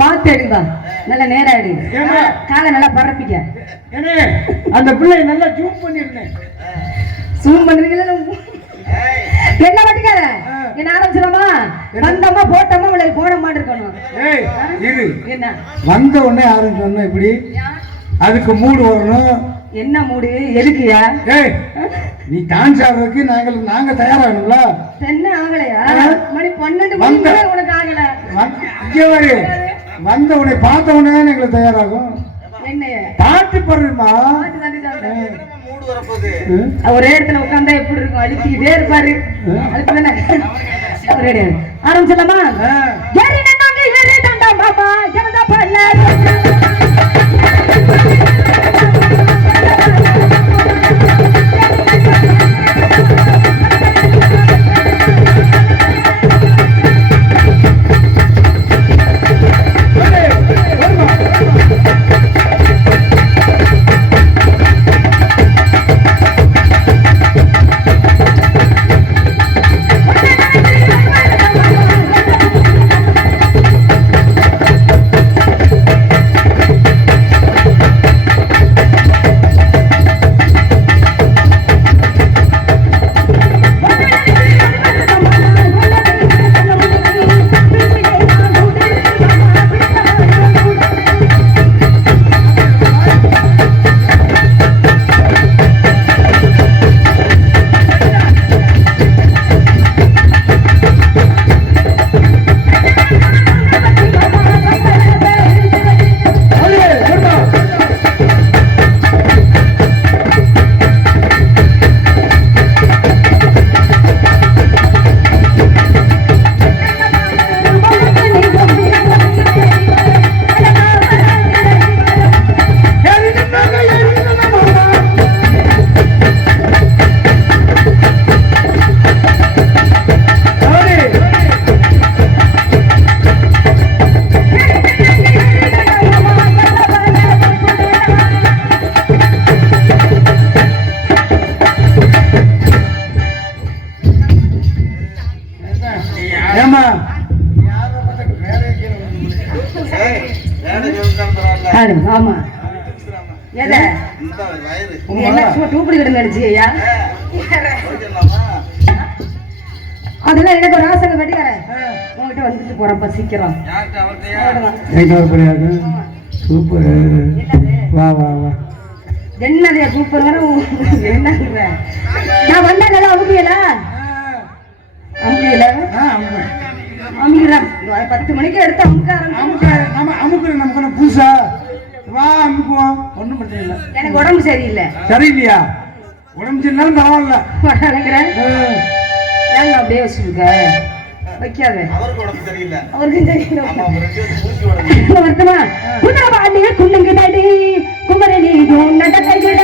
பார்த்து எடுப்பா, நல்ல நேரம் ஆயிடு, காலை நல்லா பரப்பிக்க. அந்த பிள்ளை நல்லா ஜூம் பண்ணிருந்தேன். ஜூம் பண்றீங்களா? என்ன வட்டிக்கார என்ன ஆரம்பிச்சிடமா? வந்தமா போட்டோமா உள்ள போட மாட்டிருக்கணும். என்ன வந்த உடனே ஆரம்பிச்சோன்னா இப்படி அதுக்கு மூடு வரணும். என்ன மூடு? எதுக்குயா? நீ டான்ஸ் ஆடுறதுக்கு நாங்க தயாராகணும்ல. என்ன ஆகலையா? மணி 12 மணி உனக்கு ஆகல. வந்த உடனே பார்த்த உடனே எங்களுக்கு தயாராகும். என்னைய பாட்டு பாடுமா? ஒரே இடத்துல உட்காந்தா எப்படி இருக்கும்? அழுத்திக்கிட்டே இருப்பாரு. ஆரம்பிச்சலாமா? பாபா ஜனதா பல்ல ஆமா. எதை நடிச்சியா? அதெல்லாம் எனக்கு ஒரு ஆசை வெட்டிக்கார உங்ககிட்ட வந்துட்டு போறப்ப சீக்கிரம். சூப்பர். வா வா வா. என்னது சூப்பர்? என்ன நான் வந்தா நல்லா அமுக்கியல அமுக்கியல அமுக்கிறேன். 10 மணிக்கு எடுத்து அமுக்குற நமக்கு புதுசா வா அமுக்குவோம். ஒண்ணும் பிரச்சனை இல்லை. எனக்கு உடம்பு சரியில்லை. சரியில்லையா? உடம்பு சரியில்லைன்னு பரவாயில்ல. ஏங்க அப்படியே வச்சுருக்க? வைக்காத. அவருக்கும் தெரியல. வருத்தமா குதிரவாளிய குள்ளுங்குதடி குமரனி நடக்கையிட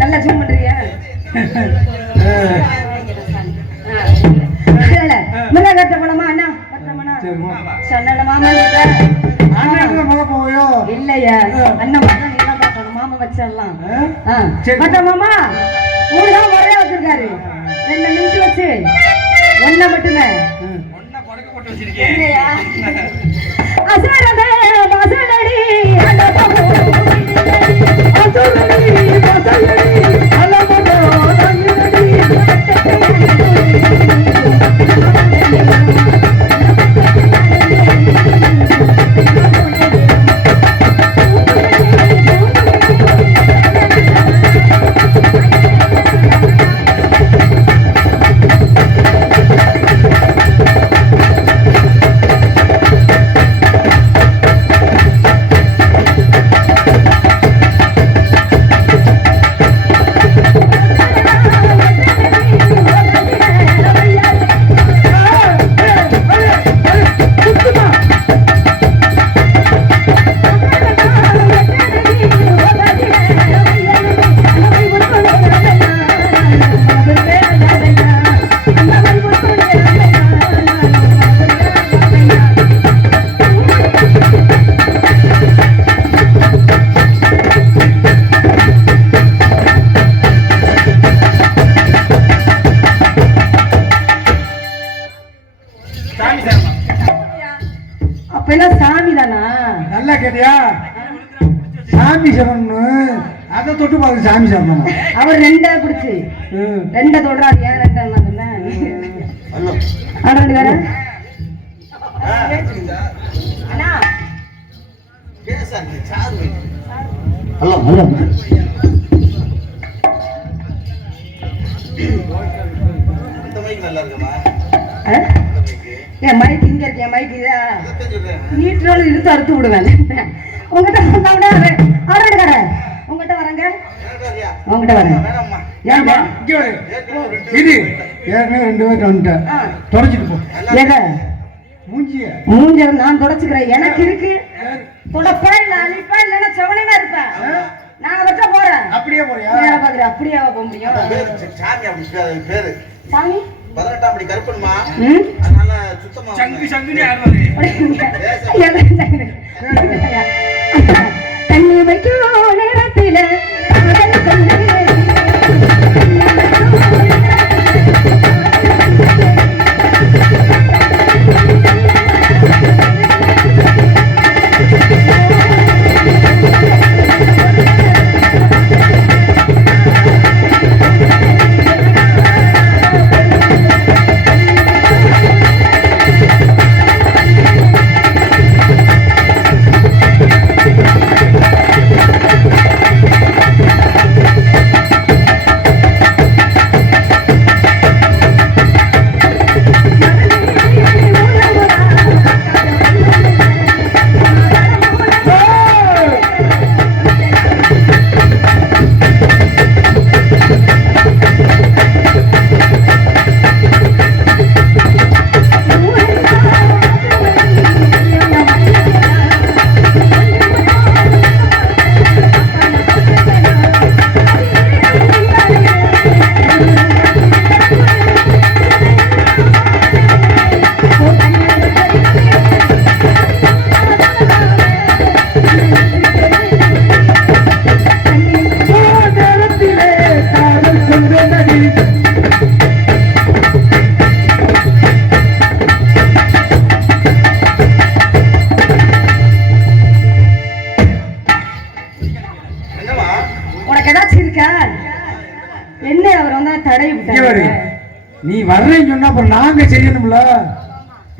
நல்லா ஜூம் பண்றியா? மிளகாட்ட போலாமா அண்ணா? சொன்ன மாமா இல்லையா? அண்ணன் மாமா வச்சிடலாம். மாமா 3 நாள் முறையா வச்சிருக்காரு. 2 நிமிஷம் வச்சு ஒன்ன மட்டுமே அசரதே பசலடி சாமி சரணம்னு அதை தொட்டு பார்த்து சாமி சரணம். அவர் ரெண்டா பிடிச்சி ரெண்ட தொடுறாரு. ஏன் ரெண்டா வேற அண்ணா ஹலோ ஹலோ என் மைக் இங்க இருக்கு. என் மைக் இதா நீட்டோட இழுத்து அறுத்து விடுவேன். உங்ககிட்ட ஆர்டர் உங்ககிட்ட வரேங்க. உங்ககிட்ட வரேன். இது ஏற்கனவே 2 பேர் வந்துட்டேன். தொடச்சிட்டு போ. ஏங்க மூஞ்சிய நான் தொடச்சுக்கிறேன். எனக்கு இருக்கு தொடப்பா இல்ல அழிப்பா இல்லைன்னா செவனேனா இருப்பேன். நான் வச்ச போறேன். அப்படியே போறியா? பாக்குறேன். அப்படியே போக முடியும். பேரு சாமி 18ஆம் படி கருப்பன்மா. அதனால சுத்தமா சங்கு சங்குனே ஆடுவாரு. தண்ணி வைக்கும் நேரத்தில என்ன அவர் வந்து தடை விட்டாரு. நீ வர்றேன்னு சொன்னா அப்புறம் நாங்க செய்யணும்ல.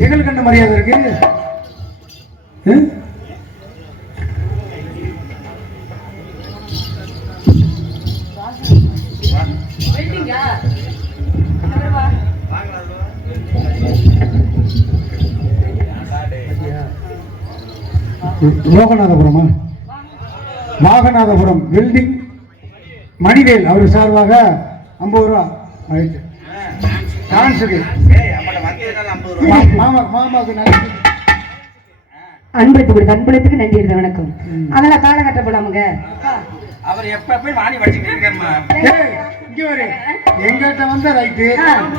எங்களுக்கு என்ன மரியாதை இருக்கு? லோகநாதபுரமா? வாகநாதபுரம் பில்டிங் மணிவேல் அவர் சார்பாக 50 ரூபா. அன்பளிப்புக்கு நன்றி. வணக்கம். அதெல்லாம் காலகட்ட போலாமுங்க. அவர் எப்ப போய் வாணி வச்சுக்கிட்டு இருக்காருமா. எங்கிட்ட வந்த ரைட்டு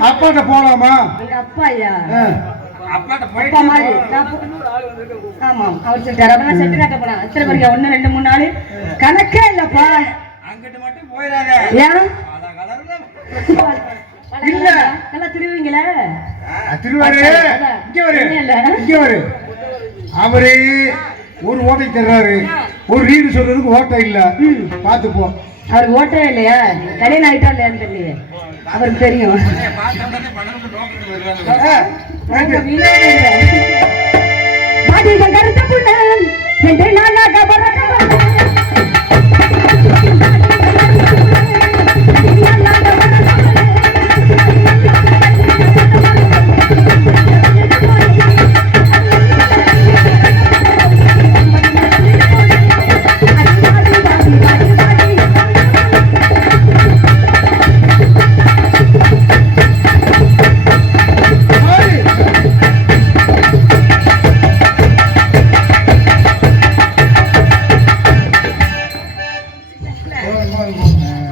அப்பாட்ட போலாமா? எங்க அப்பா ஐயா அப்பாட்ட அப்பா மாதிரி ஆமா அவர் செட்டார். அப்பெல்லாம் செட்டு காட்ட போலாம். எத்தனை பேருக்கு 1 2 3 4 கணக்கே இல்லப்பா. அங்கிட்டு மட்டும் போயிடாத. ஏன் இல்ல நல்லா திருவீங்களே. திருவாரு இங்க வரு. அவரு ஒரு ஓட்டை தர்றாரு. ஒரு ரீடு சொல்றதுக்கு ஓட்டை இல்ல. பாத்து போ. அவருக்கு ஓட்டவே இல்லையா? கல்யாணம் ஆயிட்டா இல்லையான்னு தெரியலையே. அவருக்கு தெரியும். கருத்த புள்ள என்று நானாக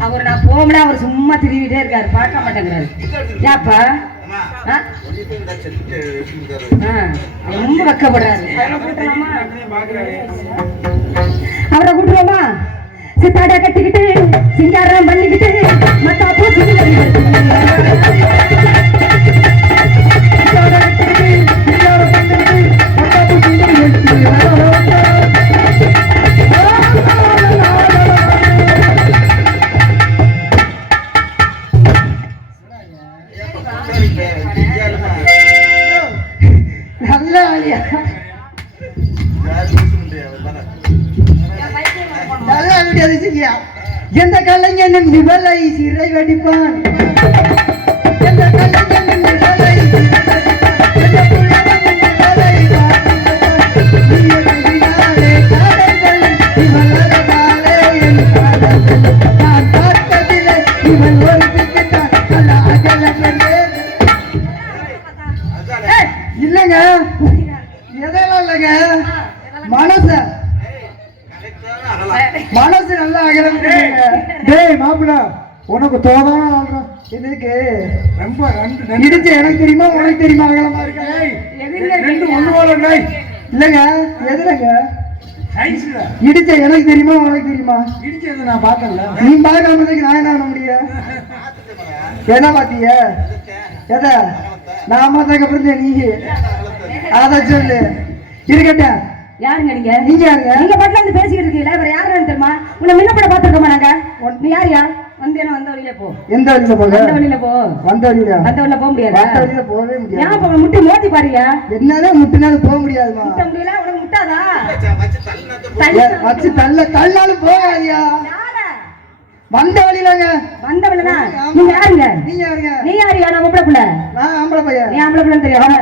அவர் நான் போகல. அவர் சும்மா திருவிட்டே இருக்காரு. பார்க்க மாட்டேங்கிறாரு. ஏப்பா ரொம்ப வெக்கப்படுறாரு. அவரை கூட்டுருவோமா? சித்தாட கட்டிக்கிட்டு சிங்காரம் பண்ணிக்கிட்டு மத்தாப்பூ இவளை சிறை வெடிப்பான் எந்த கலைஞனின் இவளை எந்த புலவனின் இவளை நீயே காதல்கள் இவளதாலே என் காதல்கள் நான் பார்த்ததில்லை இவள் ஒரு பிக்கிட்டான் அல்ல அகலங்கள் இல்லைங்க எதெல்லாம் இல்லைங்க மனசு நல்லா அகலம். டேய் மாப்பிள்ள உனக்கு தோதான வாழ்றோம் இதுக்கு ரொம்ப இடிச்சு எனக்கு தெரியுமா உனக்கு தெரியுமா அகலமா இருக்கு ரெண்டு ஒண்ணு போல இல்லைங்க எதுலங்க இடிச்ச எனக்கு தெரியுமா உனக்கு தெரியுமா இடிச்சது நான் பார்க்கல நீ பார்க்காமதுக்கு நான் என்ன பண்ண முடியும் என்ன பாத்தீங்க எதை நான் மாத்தக்க பிறந்த நீ அத சொல்லு இருக்கட்டும். யாருங்க நீங்க யாருங்க நீங்க பாட்டுல வந்து பேசிக்கிட்டு இருக்கீங்களா வேற யாருன்னு தெரியுமா உன்னை முன்னப்பட பாத்துருக்கோமா நாங்க நீ யாரியா வந்து என்ன வந்த வழியில போ எந்த வழியில போக வந்த வழியில போ வந்த வழியில போக முடியாது வந்த வழியில போகவே முடியாது ஏன் போக முட்டி மோதி பாருயா என்னால முட்டினாலும் போக முடியாதுமா முட்ட முடியல உனக்கு முட்டாதா வச்சு தள்ளாலும் போகாதியா வந்த வழியிலங்க வந்த வழினா நீங்க யாருங்க நீ யாரியா நான் பொம்பளை புள்ள நான் ஆம்பளை பையன் நீ ஆம்பளை புள்ளன்னு தெரியாம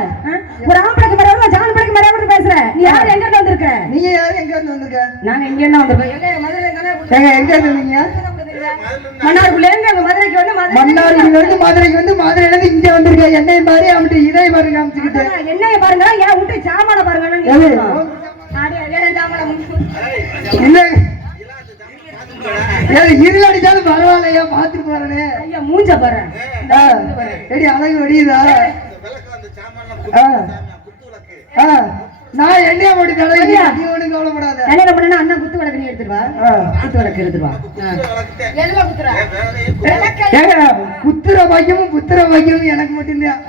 ஒரு ஆம்பளைக்கு மேல ஜான் பிள்ளைக்கு மேல பேசுற நீ யாரு எங்க இருந்து வந்திருக்க நீங்க யாரு எங்க இருந்து வந்திருக்க நாங்க எங்க என்ன வந்திருக்கோம் எங்க மதுரையில தானே எங்க இருந்தீங்க மன்னார்குள்ள இருந்து மதுரைக்கு வந்து மதுரைக்கு வந்து மதுரையில இருந்து இங்க வந்திருக்க என்னையும் பாரு அவன்கிட்ட இதை பாரு காமிச்சுக்கிட்டு என்னைய பாருங்க ஏன் விட்டு சாமான பாருங்க இல்ல இருளடிச்சாலும் பரவாயில்லையா பாத்துட்டு போறேனே ஐயா மூஞ்ச பாரு எடி அழகு வடியுதா நான் எண்ணெய போட்டு தலையா நீ ஒண்ணு கவலைப்படாத கல்யாணம் பண்ணா அண்ணா குத்து விளக்கு நீ எடுத்துட்டு வா குத்து விளக்கு எடுத்துட்டு வா குத்துற பாக்கியமும் புத்திர பாக்கியமும் எனக்கு மட்டும்தான்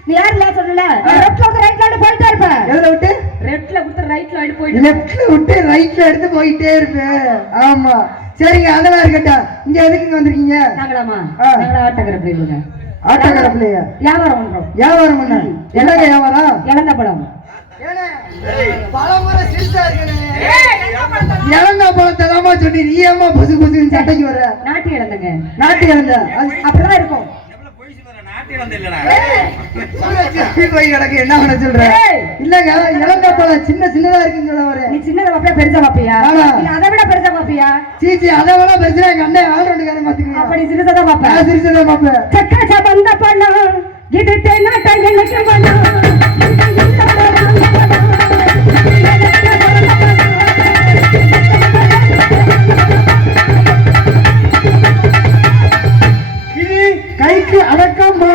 நீ யாருல சொல்லல லெஃப்ட்ல விட்டு ரைட்ல எடுத்து போயிட்டே இருப்ப எதுல விட்டு லெஃப்ட்ல விட்டு ரைட்ல எடுத்து போயிட்டு லெஃப்ட்ல விட்டு ரைட்ல எடுத்து போயிட்டே இருப்பேன் ஆமா சரிங்க அதெல்லாம் இருக்கட்டும் இங்க எதுக்கு வந்திருக்கீங்க நாங்களாமா நாங்களா ஆட்டோகிராஃப் இல்லைங்க ஆட்டோகிராஃப்லயா வியாபாரம் பண்றோம் வியாபாரம் பண்ண என்னங்க வியாபாரம் இளந்த பழம் இளந்த பழத்தை தாமா சொல்லி நீ ஏமா புசு புசுன்னு சட்டைக்கு வர நாட்டு இளந்தங்க நாட்டு இளந்த அப்படிதான் இருக்கும் என்ன பண்ண சொல்ற இல்லங்க இளந்த பழம் சின்னதா இருக்குன்னு சொல்ல வர நீ சின்னதை பாப்பியா பெருசா பாப்பியா இல்ல அதை விட பெருசா பாப்பியா சீச்சி அதை விட பெருசா எங்க அண்ணன் ஆல்ரவுண்டுக்காரன் பாத்துக்கோ அப்படி சின்னதா பாப்பா சின்னதா பாப்பேன் சக்கா வந்த பழம் இது தென்னாட்டை எனக்கு பழம் இது கைக்கு அடக்கமா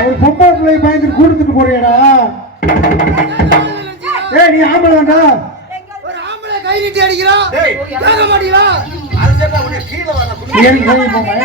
ஒரு பொம்பளை பிள்ளை பயந்து கூடுத்துட்டு போறியடா ஏய் நீ ஆம்பளை வேண்டா ஒரு ஆம்பளை கை நீட்டி அடிக்கிறான் கேட்க மாட்டீங்களா அது சரி உனக்கு கீழ வர ஏறி போய் போமா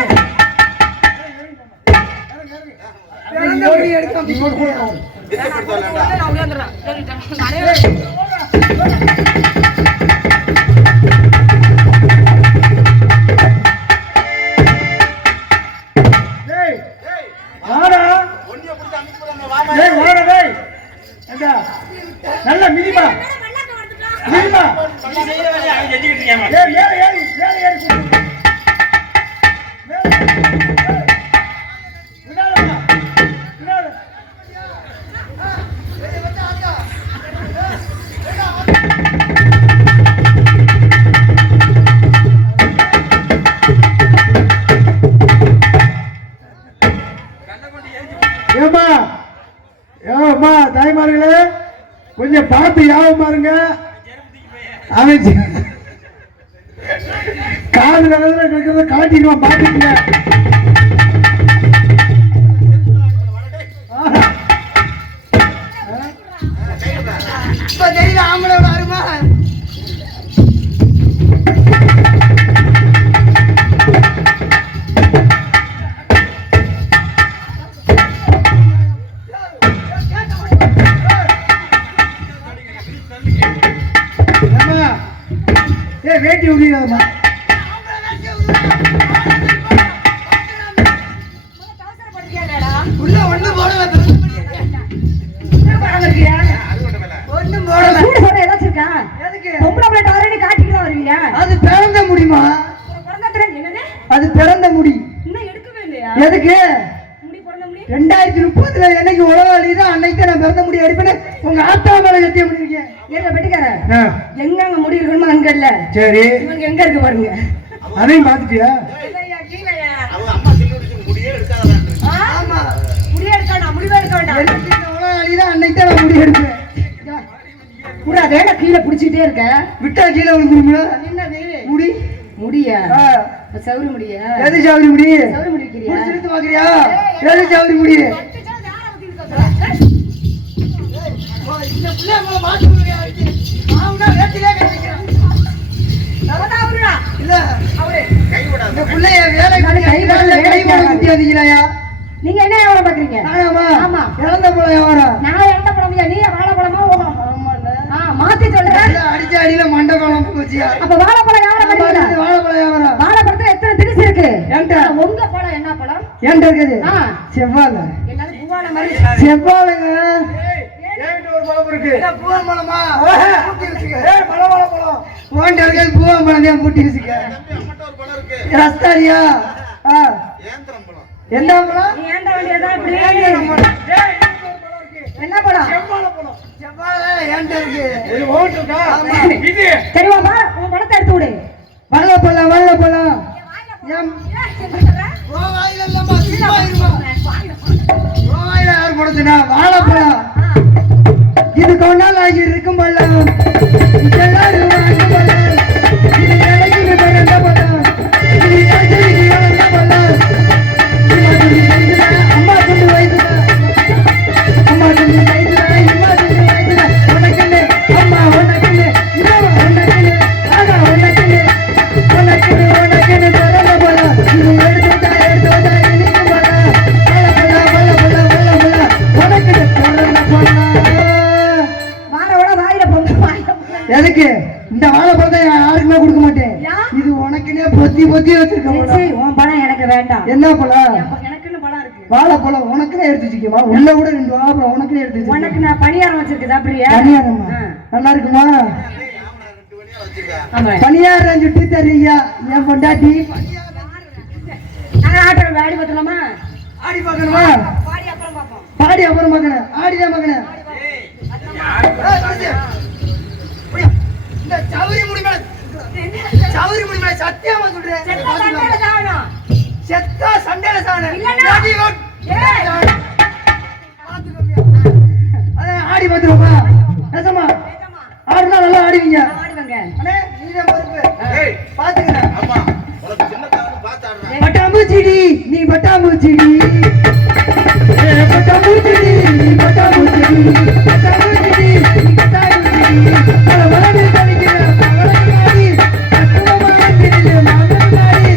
நல்ல மினிமா மினிமா ஏமா தாய்மார்களே கொஞ்சம் பார்த்து யாவும் பாருங்க அவன் காதுல கிடைக்கிறத காட்டிடுவான் பாத்துக்கங்க தெரியல ஆம்பளோட அருமா ஏ வேட்டி உரியாதம்மா. உள்ள ஒண்ணும் போடல ஒண்ணும் போடல. சூடு போட ஏதாச்சும் இருக்கா? எதுக்கு? பொம்பளை பிள்ளை ஆல்ரெடி காட்டிட்டு தான் வருவியா? அது பிறந்த முடியுமா? என்னது? அது பிறந்த முடி. இன்னும் எடுக்கவே இல்லையா? எதுக்கு? முடி பிறந்த முடி? 2030 என்னைக்கு உலகம் அழியுதோ அன்னைக்கு தான் நான் பிறந்த முடி அடிப்பேன். உங்க ஆத்தா மேல சத்தியம் பண்ணிருக்கேன். ஏங்க பெட்டிக்கார எங்க முடி இருக்கணுமோ அங்க இல்ல. சரி இவங்க எங்க இருக்கு பாருங்க. அதையும் பாத்துட்டியா? அவங்க அம்மா சொல்லி முடியே எடுக்காதான். ஆமா முடியே எடுக்க வேண்டாம், முடிவே எடுக்க வேண்டாம். என்னைக்கு இந்த உலகம் அழியுதோ அன்னைக்கு தான் நான் முடி எடுப்பேன். புறா வேலை கீழே பிடிச்சிட்டே இருக்க. விட்டா கீழே விழுந்துருமில. என்னது முடி முடியா? சவுரி முடியா? எது சாவரி முடி? சவுரி முடி வைக்கிறியா? எடுத்து பாக்குறியா? எது சாவரி முடி? இந்த பிள்ளை உங்களை மாட்டி விடுறியா? ஆவுனா வேட்டிலே கட்டிக்கிறேன். இல்ல கை விடாத. இந்த பிள்ளைய வேலை கை குத்தி வந்தீங்களாயா? நீங்க என்ன வியாபாரம் பாக்குறீங்க? நானாமா? ஆமா. இறந்த போல வியாபாரம். நான் இறந்த பழமையா? நீ வாழைப்பழமா ஓடும்? மாத்தி சொல்றேன். அடிச்ச அடியில மண்டை குழம்பு போச்சியா? அப்ப வாழைப்பழம் வியாபாரம் பண்ணுவீங்களா? வாழைப்பழம் வியாபாரம். வாழைப்பழத்துல எத்தனை திரிசு இருக்கு? ஏன்டா? உங்க பழம் என்ன பழம்? ஏன்டா இருக்குது? ஆ. செவ்வாழை. என்னது பூவாழை மாதிரி? செவ்வாழைங்க. ஏன்டா ஒரு பழம் இருக்கு? என்ன பூவா மலமா? பூட்டி வச்சுக்க. ஏய் பழம் பழம். ஓண்ட இருக்கிறது பூவா பழம் தான் பூட்டி வச்சுக்க. தம்பி அம்மட்ட ஒரு பழம் இருக்கு. ரஸ்தாரியா? ஏந்திரம் பழம். என்ன பழம்? நீ ஏன்டா வேண்டியதா இப்படி? என்ன பழம்? செவ்வாழை பழம். செவ்வாழை ஏன்டா இருக்கு? இது ஓட்டு இருக்கா? இது சரிவாப்பா உன் பழத்தை எடுத்து விடு. வாழைப்பழம் வாழைப்பழம். ஏன் வாயில இல்லம்மா சும்மா இருமா. வாயில யார் போடுதுனா வாழைப்பழம். இது கொண்டால் ஆகி இருக்கும் பழம். எல்லாரும் வாங்க பழம். இது எனக்கு பிறந்த பழம். இது எனக்கு வளர்ந்த பழம். அம்மா கொண்டு வைத்துடா. அம்மா கொண்டு வைத்துடா. அம்மா கொண்டு வைத்துடா. உனக்குன்னு அம்மா உனக்குன்னு இவன் உனக்குன்னு ஆகா உனக்குன்னு உனக்குன்னு உனக்குன்னு பிறந்த பழம். இது எடுத்துட்டா இனிக்கும் பழம். உனக்குன்னு பிறந்த பழம். வாரோட வாயில பொங்க வாயில பொங்க. எதுக்கு? இந்த வாழைப்பழத்தை யாருக்குமே கொடுக்க மாட்டேன். இது உனக்குன்னே பொத்தி பொத்தி வச்சிருக்க சரி, பழம். உன் பழம் எனக்கு வேண்டாம். என்ன பழம்? எனக்குன்னு பழம் இருக்கு. வாழைப்பழம் உனக்குனே எடுத்து வச்சுக்கமா. உள்ள கூட 2 வாழைப்பழம் உனக்குனே எடுத்து வச்சுக்க. உனக்கு நான் பணியாரம் வச்சிருக்கேன் சாப்பிடுறியா? பணியாரமா? நல்லா இருக்குமா? ஏய், அவன 2 வழியா வச்சிருக்கா. ஆமா. பணியாரம் சுட்டு தர்றீங்க என் பொண்டாட்டி. நாங்க ஆட்டோ ஆடி பார்த்தலாமா? ஆடி பார்க்கணுமா? பாடி அப்புறம் பார்ப்போம். பாடி அப்புறம் பார்க்கணும். ஆடிதான் பார்க்கணும். இந்த சவுரி முடி மேல சத்தியமா சொல்றேன். செத்த சண்டையில சாவணும். செத்தா சண்டையில சாணு. இல்லன்னா. ஏய். அதான் ஆடி பார்த்துருவோமா? பேசமா ஆடுனா நல்லா ஆடுவீங்க. ஆடுவாங்க. அண்ணே நீதான் பொறுப்பு. ஏய், பாத்துக்கிறேன். அம்மா உனக்கு சின்னதான்னு பார்த்து ஆடுறேன். பட்டாம்பூச்சிடி நீ பட்டாம்பூச்சிடி. பட்டாம்பூச்சிடி நீ பட்டாம்பூச்சிடி. பட்டாம்பூச்சிடி நீ பட்டாம்பூச்சிடி. பல வளவில் கழிக்கிற பவளக்காரி. அற்புதமான திரில மாமனாரி.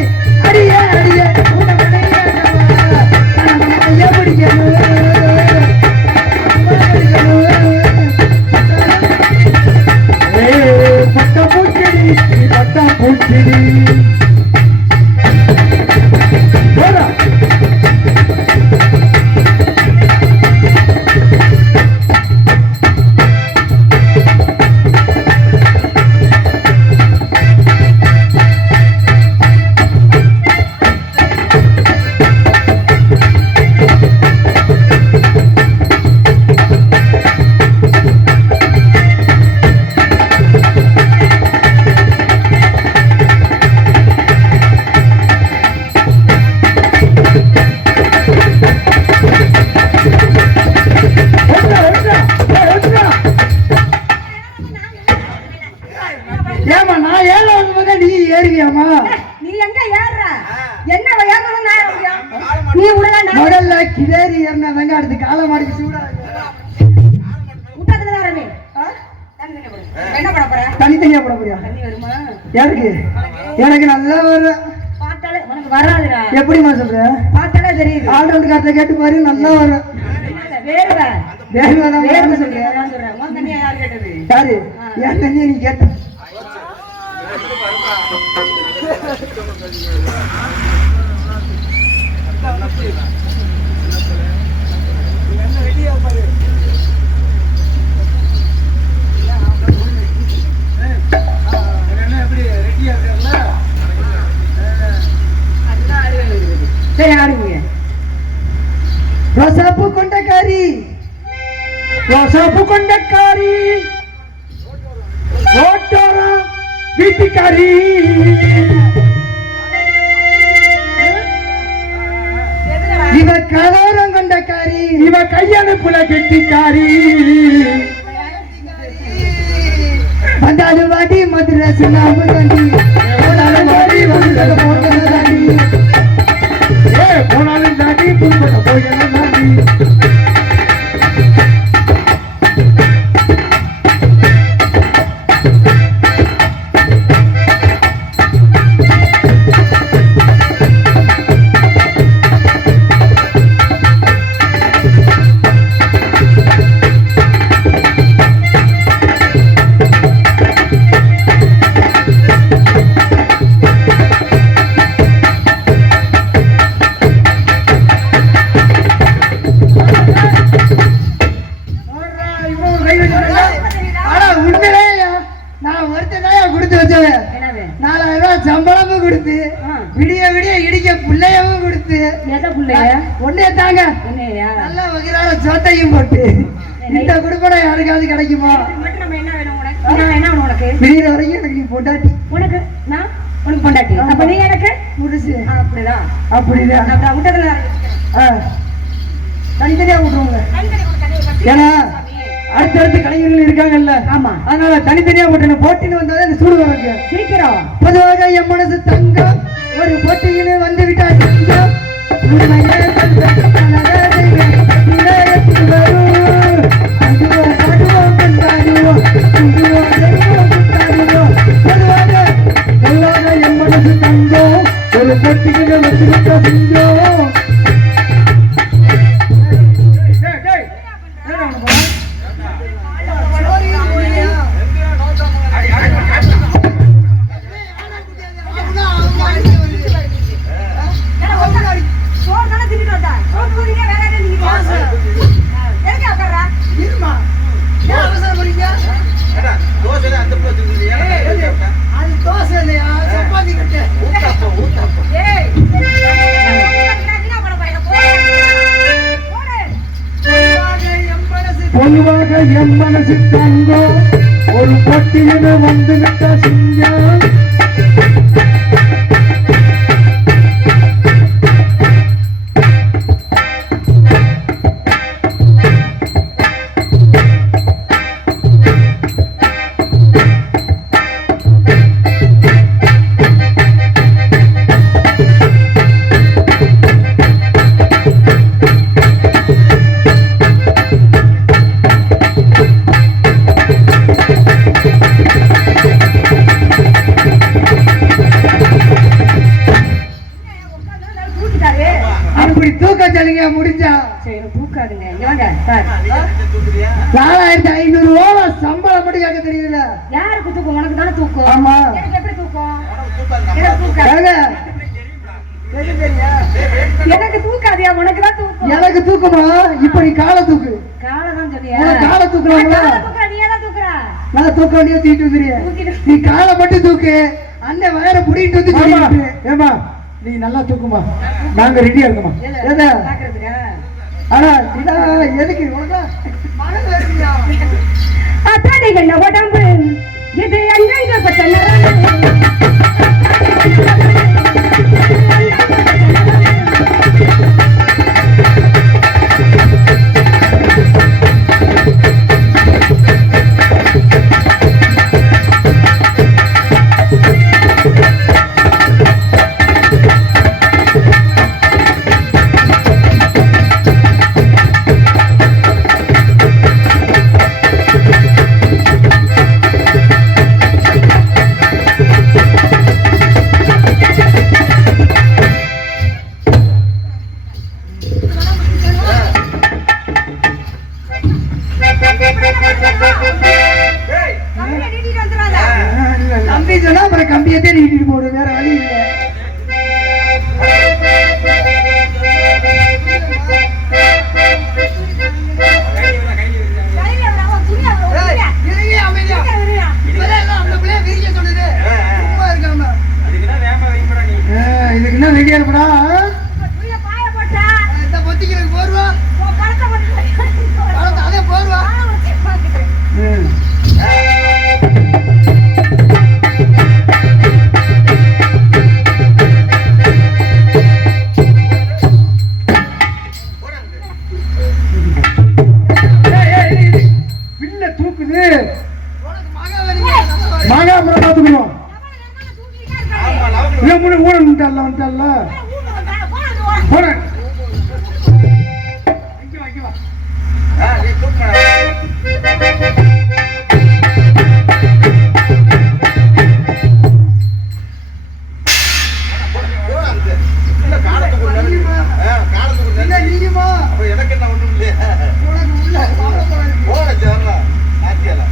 அடியே அடியே உன மனையா கவா. மன கைய பிடிக்கணும். பட்டாம்பூச்சிடி நீ பட்டாம்பூச்சிடி. போடா. ஏமா நான் ஏழாவது முதல் நீ ஏறுவியாமா? நீ எங்க ஏறுற? என்ன ஏறணும் நான் ஏற முடியும்? நீ உடனே நான் முதல்ல கிளேரி ஏறினவங்க அடுத்து காலை மாடிக்கு சூடாங்க. முட்டத்துல தான் ரவி. என்ன பண்ண போற? தனித்தனியா போட முடியும். தண்ணி வருமா? எனக்கு எனக்கு நல்லா வரும். பார்த்தாலே உனக்கு வராதுடா. எப்படிமா சொல்ற? பார்த்தாலே தெரியுது. ஆல்ரவுண்ட் காட்டுல கேட்டு பாரு நல்லா வரும். வேறுவ வேறுதான் வேறு சொல்றேன். சொல்றேன். உன் தண்ணியா யார் கேட்டது? யாரு என் தண்ணியை நீ கேட்ட சரி ஆடுங்க. ரோசாப்பு கொண்டக்காரி, ரோசாப்பு கொண்டக்காரி, ஓட்டோரா வீட்டுக்காரி, இவ கலோரம் கொண்டக்காரி, இவ கையனுப்புல கெட்டிக்காரி, வந்தாலும் வாடி மதுரை சுண்ணாம்பு தாண்டி, போனாலும் வாடி மதுரை போட்டது தாண்டி, போனாலும் தாண்டி புதுப்பட்ட போயெல்லாம் தாண்டி. சம்பளமும் கொடுத்து விடிய விடிய இடிக்க பிள்ளையவும் கொடுத்து ஒன்னே தாங்க நல்ல வகையான சோத்தையும் போட்டு இந்த குடும்பம் யாருக்காவது கிடைக்குமா? விடிய வரைக்கும் எனக்கு நீ பொண்டாட்டி, உனக்கு நான் உனக்கு பொண்டாட்டி, அப்ப நீ எனக்கு முடிச்சு. அப்படிதான் அப்படிதான் விட்டதுல தனித்தனியா விட்டுருவாங்க. ஏன்னா அடுத்தடுத்து கலைஞர்கள் இருக்காங்கல்ல, ஆமா, அதனால தனித்தனியா போட்டின்னு வந்தாலே அந்த சூடு வராங்க. சீக்கிரம் பொதுவாக என் மனசு தங்கம் ஒரு போட்டியின்னு வந்து விட்டா சிங்கம், பொதுவாக என் மனசு தங்கம் ஒரு போட்டியின்னு வந்து விட்டா சிங்கம். பொதுவாக என் மனசு தங்கம் ஒரு போட்டியின வந்து விட்ட சிங்கம். அப்படி தூக்க சொல்லுங்க முடிஞ்சா. தூக்காதுங்க. 4500 ரூபா சம்பளம் மட்டும் கேட்க தெரியல. யாருக்கு தூக்கம்? உனக்கு தானே தூக்கம். ஆமா, எனக்கு எப்படி தூக்கம்? எனக்கு தூக்காதியா? உனக்கு தான் தூக்கம். எனக்கு தூக்கமா? இப்ப நீ காலை தூக்கு. காலை தான் சொல்லியா? காலை தூக்கலாம்ல? நீ தான் தூக்குறா. நான் தூக்க வேண்டிய தூக்கிட்டு வந்துறிய. நீ காலை மட்டும் தூக்கு, அண்ணன் வயரை புடிட்டு வந்து. ஏமா நீ நல்லா தூக்குமா, நாங்க ரெடியா இருக்கோமா? ஆனா எதுக்கு என்ன உடம்பு இது அங்க பட்ட அப்படி சொன்னா அப்புறம் கம்பியத்தே நீட்டிட்டு போடு, வேற வழி இல்லை. இதுக்கு என்ன ரெடியா இருப்படா? போர்வா அதே போர்வா. வில்ல தூக்குது மாகாபுரம் பார்த்துக்கணும். வந்துட்டல்ல வந்துட்டல்ல போறேன். எனக்கு என்ன ஒண்ணும் இல்லையா போன சேர்ல ஆத்தியல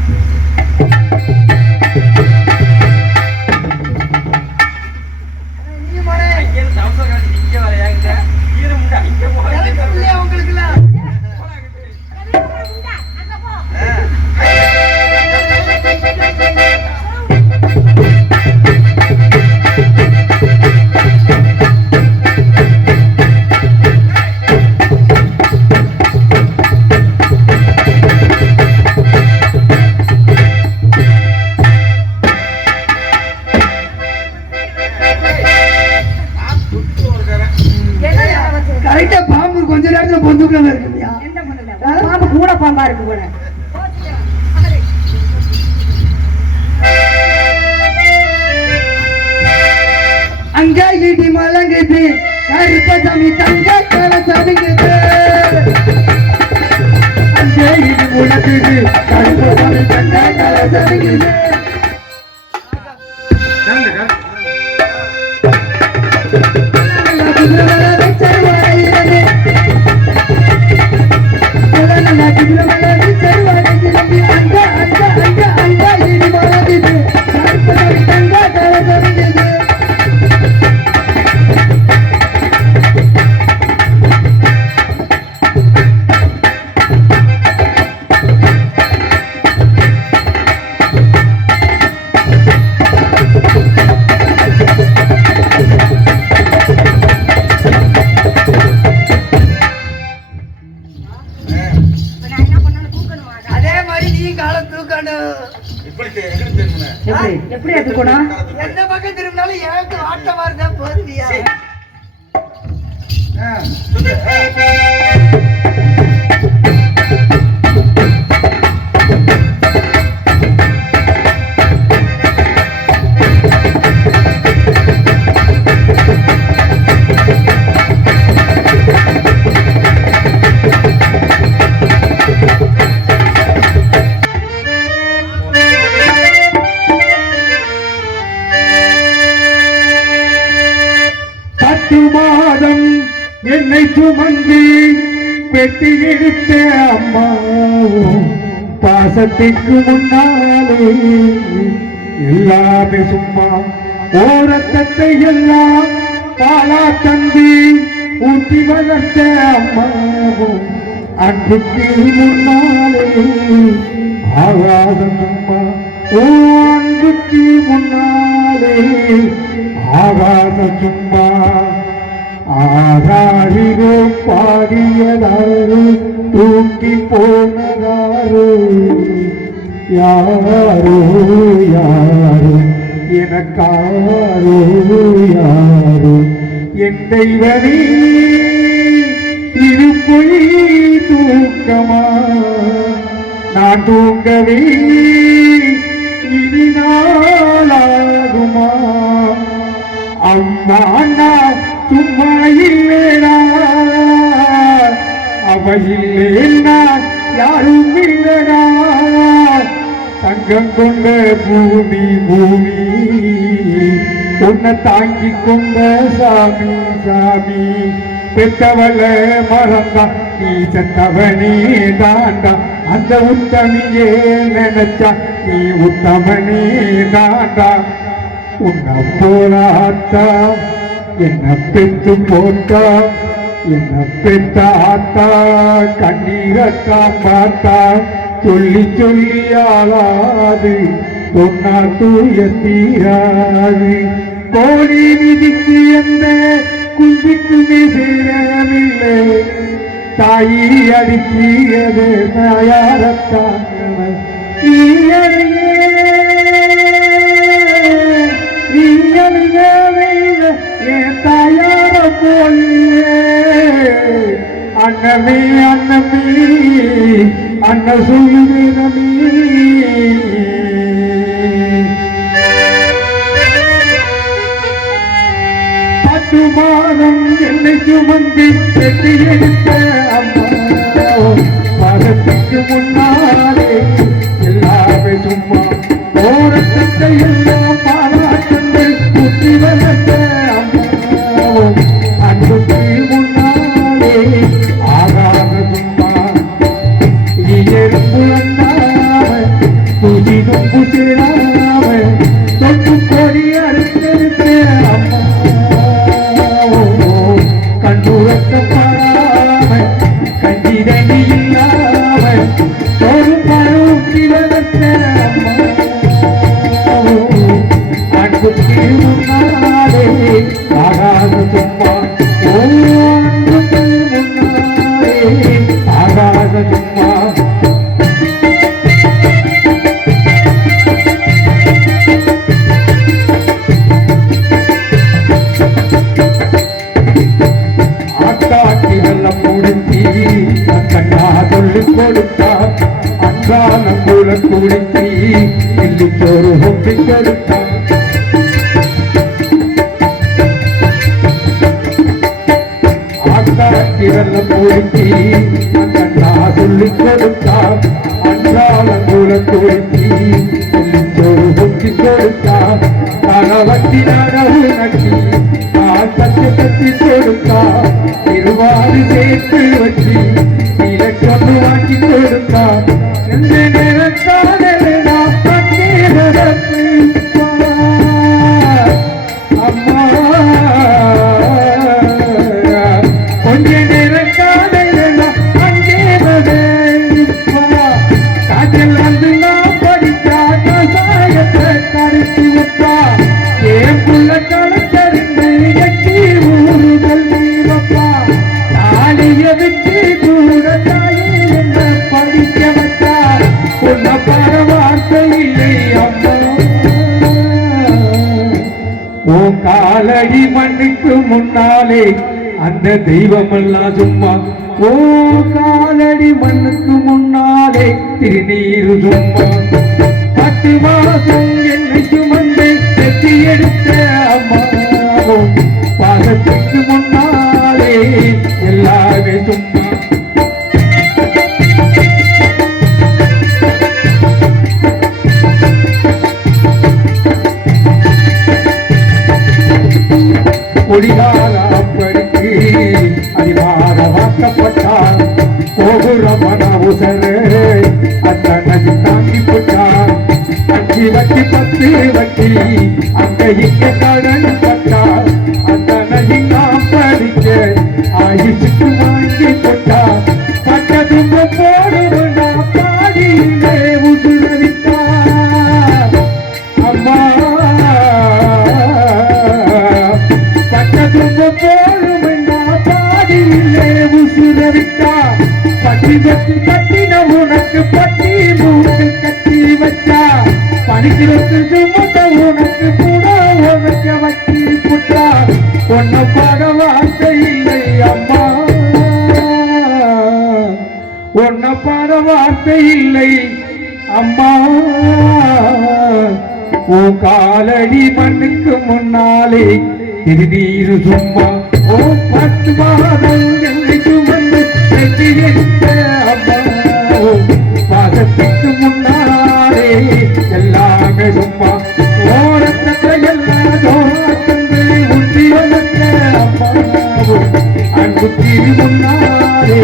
கரெக்டா பாம்பு கொஞ்ச நேரத்துல பொந்துக்குள்ள இருக்குயா. பாம்பு கூட பாம்பா இருக்கு கூட. அங்க இடி மலங்குது கருப்பசாமி தங்க கலசமிங்குது. அங்க இடி முழங்குது கருப்பசாமி தங்க கலசமிங்குது. எப்படி எடுக்கணும்? எந்த பக்கம் திரும்பினாலும் எனக்கு ஆட்டமா இருந்தா போதுவியா? என்னை சுமந்து பெட்டி எடுத்த அம்மாவும் பாசத்துக்கு முன்னாலே எல்லாமே சும்மா ஓரத்தத்தை எல்லாம் பாலா தந்து ஊட்டி வளர்த்த அம்மாவும் அன்புக்கு முன்னாலே ஆகாதம் சும்மா ஓ அன்புக்கு முன்னாலே ஆகாதம் சும்மா ஆராரிரோ பாடியதாரு தூக்கி போனதாரு யாரோ யாரோ எனக்காரோ யாரோ என் தெய்வமே இது பொய் தூக்கமா நான் தூங்கவே இனி நாளாகுமா அம்மா நான் சும்மா இல்லேடா அவ இல்லேன்னா யாரும் இல்லடா தங்கம் கொண்ட பூமி பூமி உன்னை தாங்கி கொண்ட சாமி சாமி பெத்தவள மறந்தா நீ செத்தவனே தாண்டா அந்த உத்தமியே நினைச்சா நீ உத்தமனே தாண்டா உன்னை போராத்தா என்ன பெத்து போட்டா என்ன பெத்த ஆத்தா கண்ணீரத்தான் பார்த்தா சொல்லி சொல்லி ஆளாது சொன்னா தூய தீராது கோழி விதிக்கு எந்த குஞ்சுக்குமே சேரமில்லை தாயி அடிக்கியது தாயாரத்தான் என் தாயார போல அண்ணமே அண்ணமே அண்ண சொல்லுவே நமே பத்து மாதம் என்னை சுமந்து பெற்று எடுத்த அம்மா பதத்துக்கு முன்னாலே எல்லாமே சும்மா ஓரத்தை எல்லாம் பாராட்டுங்கள் குத்தி வளர்த்த அம்மா அன்புக்கு முன்னாலே ஆகாத சும்மா எறும்பு அண்ணாம துதி நொம்பு சேராம தொட்டு கொடி அறுத்தெடுத்த அம்மா கண்ணுறக்க பாராம கஞ்சிதனி இல்லாம சோறு பழூட்டி வளர்த்த அன்புக்கு முன்னாலே ஆகாத சும்மா அன்புக்கு முன்னாலே ஆகாத சும்மா ஆட்டாட்டி வெள்ளம் முடித்தி கண்ணா சொல்லி கொடுத்தா அன்றான கூட குடித்தி இல்லி சோறு ஒப்பி கொடுத்தா ஆட்டாட்டி வெள்ளம் முடித்தி கண்ணா சொல்லி கொடுத்தா அன்றான கூட குடித்தி இல்லி சோறு ஒப்பி கொடுத்தா அறவட்டி நகவு நட்டி தட்டி தட்டி கொடுத்தா திருவாறு சேர்த்து வச்சு இலக்கொண்டு வாங்கி கொடுத்தா எந்த நேரத்தாலே நான் அம்மா கொஞ்ச நேரத்தாலே நான் அங்கே காற்றில் வந்து நான் படித்தா சாயத்தை கருத்து விட்டா ஏன் புள்ள கலத்தறிந்து எட்டி ஊறுதல் நீவப்பா தாலிய விட்டு கூட தாயே என்ன படிக்க வச்சா உன்ன பாட வார்த்தை இல்லை அம்மா உன் காலடி மண்ணுக்கு முன்னாலே அந்த தெய்வமெல்லாம் சும்மா ஓ காலடி மண்ணுக்கு முன்னாலே திருநீரு சும்மா 10 மாசம் என்னை சுமந்து வெற்றி எடுத்த அம்மாவும் பாதத்துக்கு முன்னாலே எல்லாமே சும்மா குடிகால படிக்கு அறிவார வாக்கப்பட்டார் கோபுரமன உசரு அந்த நதி தாங்கி போட்டார் அஞ்சு வட்டி 10 வட்டி அங்க இங்க கடன் பட்டார் அந்த நதி நாம் படிக்க ஆயுசுக்கு வாங்கி போட்டார் பட்டதும் போடுவா பாடியிலே உசுரவிட்டார் அம்மா பட்டதும் போடுவா பாடியிலே உசுரவிட்டா பட்டி கட்டி கட்டின உனக்கு பட்டி மூக்கு கட்டி வச்சா பணிக்கிறத்து சுமத்த உனக்கு கூட உனக்கு வட்டி புட்டா உன்ன பாட வார்த்தை இல்லை அம்மா உன்ன பாட வார்த்தை இல்லை அம்மா உன் காலடி மண்ணுக்கு முன்னாலே திருநீரு சும்மா ஓ 10 மாதம் என்னை சுமந்து வெற்றி எடுத்த அம்மா பாதத்துக்கு முன்னாலே எல்லாமே சும்மா ஓரத்தை எல்லாம் தோராத்தந்து உத்தி வளர்த்த அம்மா அன்புக்கு முன்னாலே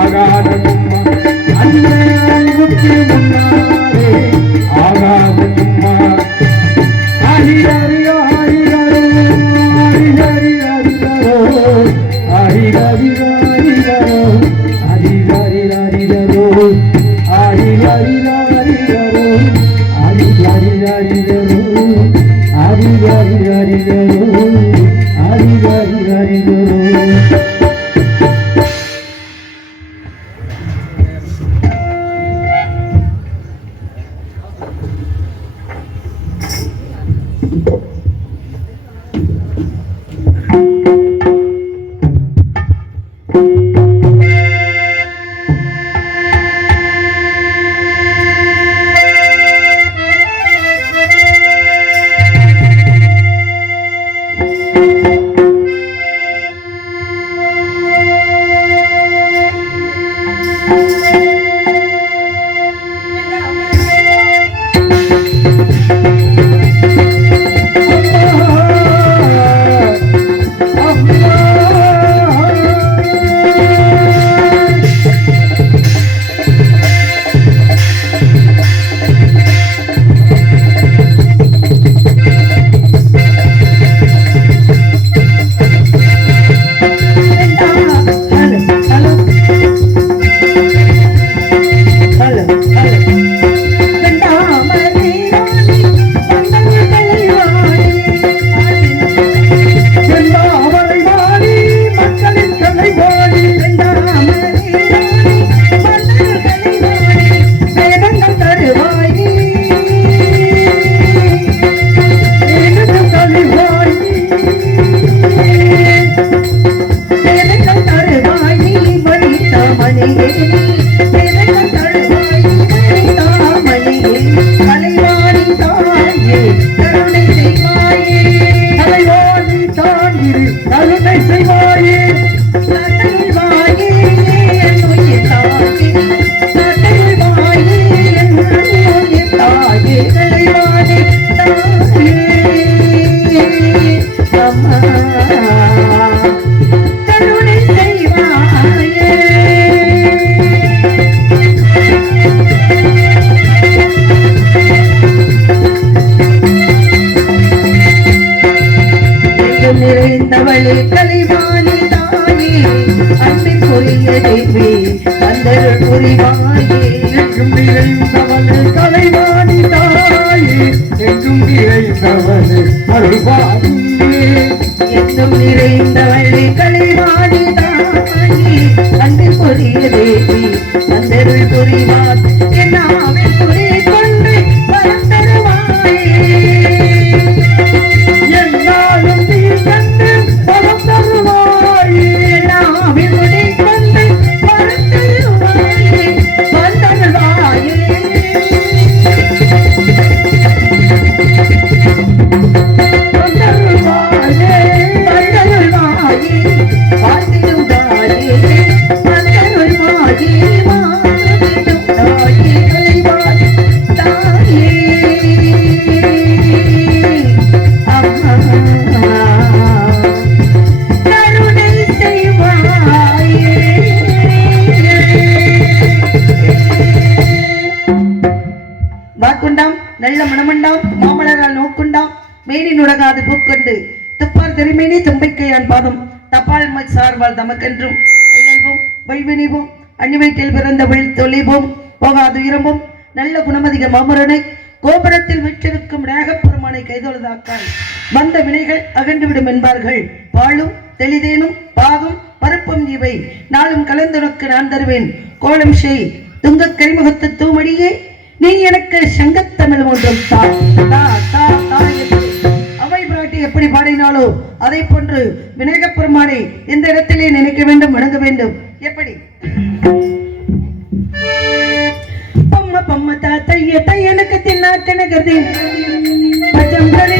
ஆகாத சும்மா அன்புக்கு முன்னாலே ஆகாத சும்மா ஆகியாரு நல்ல மனமண்டாம் மாமலரால் நோக்குண்டாம் மேனி நுடகாது பூக்கொண்டு துப்பார் திருமேனி தும்பிக்கையான் பாதம் தபால் சார்பால் தமக்கென்றும் அல்லல்வோம் வல்வினிவோம் அன்னிவயிற்றில் பிறந்தவள் தொலைவோம் போகாது இரம்பும் நல்ல குணமதிக மாமரனை கோபுரத்தில் வீற்றிருக்கும் ராகப்பெருமானை கைதொழுதாக்கால் வந்த வினைகள் அகன்றுவிடும் என்பார்கள். பாலும் தெளிதேனும் பாகும் பருப்பும் இவை நாளும் கலந்துனக்கு நான் தருவேன். கோலம் செய் துங்க கரிமுகத்து தூமடியே நீ எனக்கு சங்கத்தமிழ் ஒன்றும் அவை பிராட்டி எப்படி பாடினாலோ அதை போன்று விநாயகப் பெருமானை இந்த இடத்திலே நினைக்க வேண்டும், வணங்க வேண்டும். எப்படி பொம்ம பொம்ம தாத்தைய தையனுக்கு தின்னாட்டனகதி பஜங்களே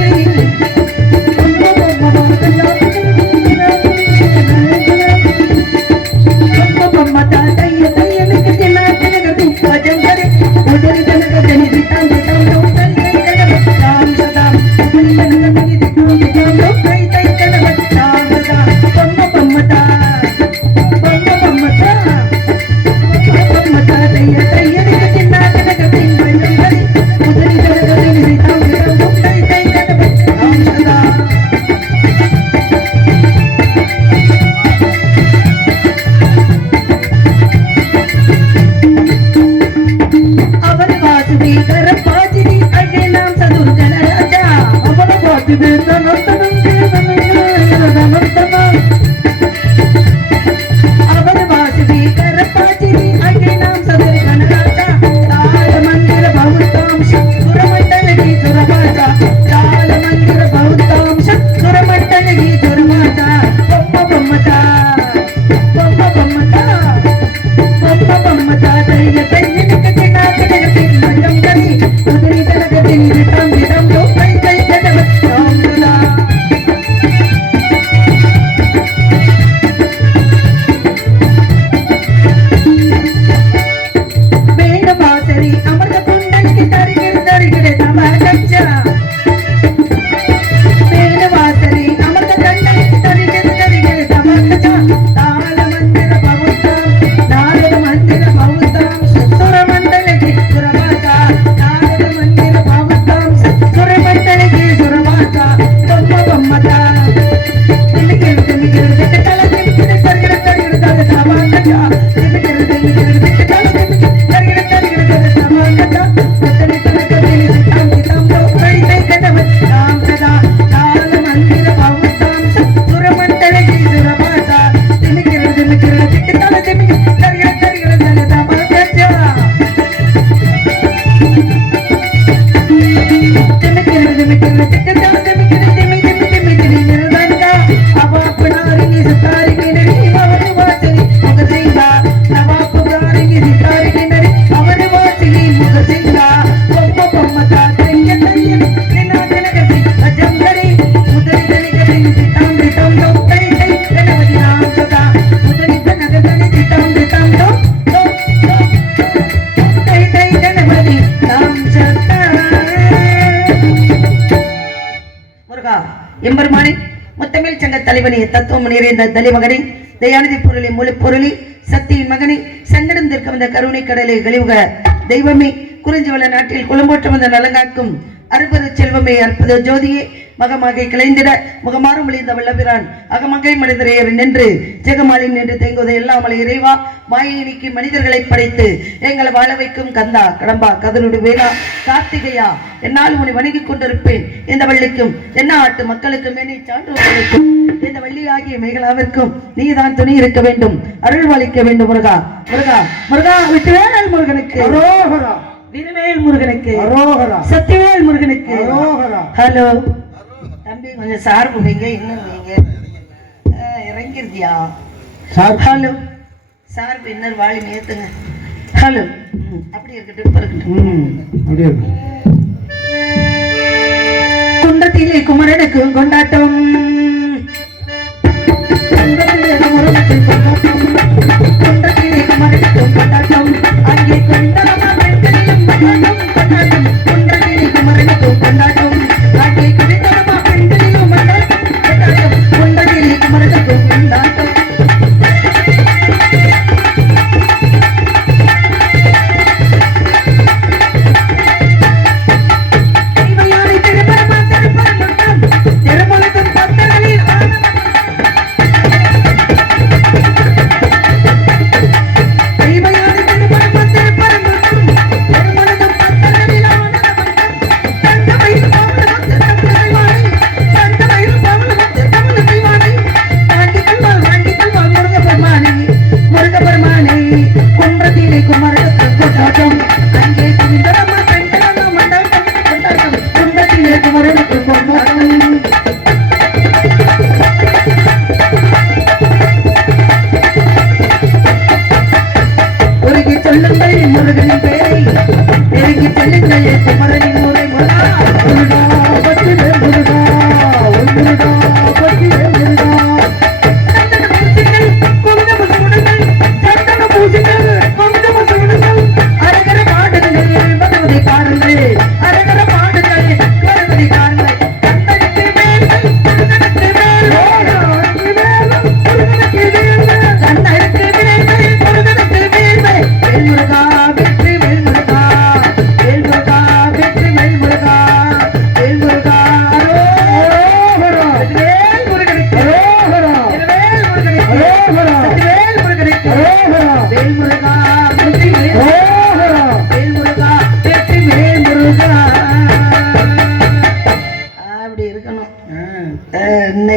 பொம்ம பொம்ம தாத்தைய தையனுக்கு தின்னாட்டனகதி பஜங்களே உதரி தனக தனிதி தாங்க தாங்க தன்னை கனவ தாம் சதாம் உதரி தனக தனிதி தாங்க தாங்க கை தை கனவ தாம் சதாம் பொம்ம பொம்ம தா பொம்ம பொம்ம தா பொம்ம தாத்தைய தையனுக்கு தின்னாட்டனகதி பஜங்களே உதரி தனக தனிதி தாங்க தாங்க கை தை கனவ தாம் இது தனம் தனம் தனம் தனம் அவர் வாசுதி கரப்பாச்சிதி அங்கே நாம் சதரி கனராஜா தாள மந்திர பௌத்தாம்ச சுரமண்டலகி சுரமாஜா தாள மந்திர பௌத்தாம்ச சுரமண்டலகி சுரமாஜா பொம்ம பொம்மதா பொம்ம பொம்மதா பொம்ம பொம்மதா தைய தைய நிக்கதி நாக்கடகதி மஞ்சம் கரி உதரி தலகதி நிதம் நிதம் லோ கை கை கடவத் சாமுதா வேணவாசரி அமர்த குண்டலிக்கு தருகிற தருகிற தமகச்சா வேணவாசரி அமர்த கண்டலிக்கு தருகிற தருகிற தமகச்சா தாள மந்திர பௌத்தாம் நாரத மந்திர பௌத்தாம் சுரமண்டலகி சுரமாச்சா நாரத மந்திர பௌத்தாம் சுரமண்டலகி சுரமாச்சா பொம்ம பொம்மதா திமிக்கிற திமிக்கிற திட்டல திமிக்கிற தருகிற தருகிற தருகிற தமகச்சா திமிக்கிற திமிக்கிற திட்டல திமிக்கிற தருகிற தருகிற தமகச்சா உத்தரி தலகதி சித்தாம் சித்தாம் லோ கை கை கடவத் தாம் சதா தாள மந்திர பௌத்தாம் சுரமண்டலகி சுரமாச்சா திமிக்கிற திமிக்கிற திட்டல திமிக்கிற தருகிற தருகிற தருகிற தமகச்சா திமிக்கிற திமிக்கிற திட்டல திமிக்கிற திமி திமி திமி திமி நிரதங்கா அவாப்பனாரிங்கி சுத்தாரிங்கி நடி அவரு வாசலி முகசிங்கா நவாப்புராரிங்கி சித்தாரிங்கி நடி அவரு வாசலி முகசிங்கா பொம்ம பொம்மதா தைய தைய நினா கனகதி அஜங்கரி உதரி தனிகதி சித்தாம் சித்தாம் லோ கை கை கணவதி நாம் சதா உதரி தனகதி சித்தாம் சித்தாம் லோ லோ லோ கை கை கணவதி நாம் சதா முருகா எம்பெருமானே முத்தமிழ் சங்க தலைவனே தத்துவம் நிறைந்த தலைமகனே தயாநிதி பொருளை முழு பொருளி சக்தியின் மகனே சங்கடம் தீர்க்க வந்த கருணை கடலை கழிவுக தெய்வமே குறிஞ்சிவள நாட்டில் குளம்போற்ற வந்த நலங்காக்கும் அறுபது செல்வமே அற்புத ஜோதியே மகமாகை கிளைந்திட முகமாறு மொழிந்த வல்லபிரான் அகமங்கை மனிதரையர் நின்று ஜெகமாலின் நின்று தேங்குவதை எல்லாமலை இறைவா மாயை நீக்கி மனிதர்களை படைத்து எங்களை வாழ வைக்கும் கந்தா கடம்பா கதலுடு வேளா கார்த்திகையா என்னால் உன்னை வணங்கிக் கொண்டிருப்பேன் இந்த வள்ளிக்கும் என்ன ஆட்டு மக்களுக்கும் என்னை சான்றோர்களுக்கும் இந்த வள்ளி ஆகிய மேகலாவிற்கும் நீதான் துணை இருக்க வேண்டும் அருள்வாளிக்க வேண்டும் முருகா முருகா முருகா விட்டுவேல் முருகனுக்கு அரோகரா வீரவேல் முருகனுக்கு அரோகரா சத்தியவேல் முருகனுக்கு அரோகரா ஹலோ தம்பி கொஞ்சம் சார்பு வைங்க இன்னும் வைங்க இறங்கிருதியா சார் ஹலோ சார்பு இன்னொரு வாளி ஏத்துங்க ஹலோ அப்படி இருக்கட்டும் இப்ப இருக்கட்டும் அப்படியே இருக்கு. குன்றத்திலே குமரனுக்கு கொண்டாட்டம் குன்றத்திலே குமரனுக்கு கொண்டாட்டம் குன்றத்திலே குமரனுக்கு கொண்டாட்டம் அங்கே கொண்டலமா பெண்களிலும் கொண்டாட்டம் கொண்டாட்டம் குன்றத்திலே குமரனுக்கு கொண்டாட்டம் அங்கே குடித்தலமா பெண்களிலும் கொண்டாட்டம் கொண்டாட்டம் குன்றத்திலே குமரனுக்கு கொண்டாட்டம் தெய்வயானை திருப்பரமா திருப்பரமக்கம் திருமலக்கும் பக்தர்களில் தெய்வயானை திருப்பரமா திருப்பரமக்கம் திருமலக்கும் பக்தர்களில் தந்தமயில் பாவலமத்து தந்தமைவானை தந்தமயில் பாவலமத்து தமிழ்மைவானை வாங்கிக்கொள்வாள் முருகப்பெருமானை குன்றத்திலே குமரனுக்கு கொண்டாட்டம் அங்கே குவிந்தரமா பெண்களெல்லாம் கொண்டாட்டம் கொண்டாட்டம் குன்றத்திலே குமரனுக்கு கொண்டாட்டம் உருகி சொல்லுங்கள் முருகனின் பெயரை நெருங்கி செல்லுங்கள் குமரனின் முறை முருகா முருகா பத்திரே முருகா முருகா பத்திரே முருகா சந்தன பூசிகள் குங்கும சூடுங்கள் சந்தன பூசிகள் குங்கும சூடுங்கள் அரகர பாடுங்கள் வருவதை பாருங்கள் அரகர பாடுங்கள் வருவதை பாருங்கள் கந்தனுக்கு மேல்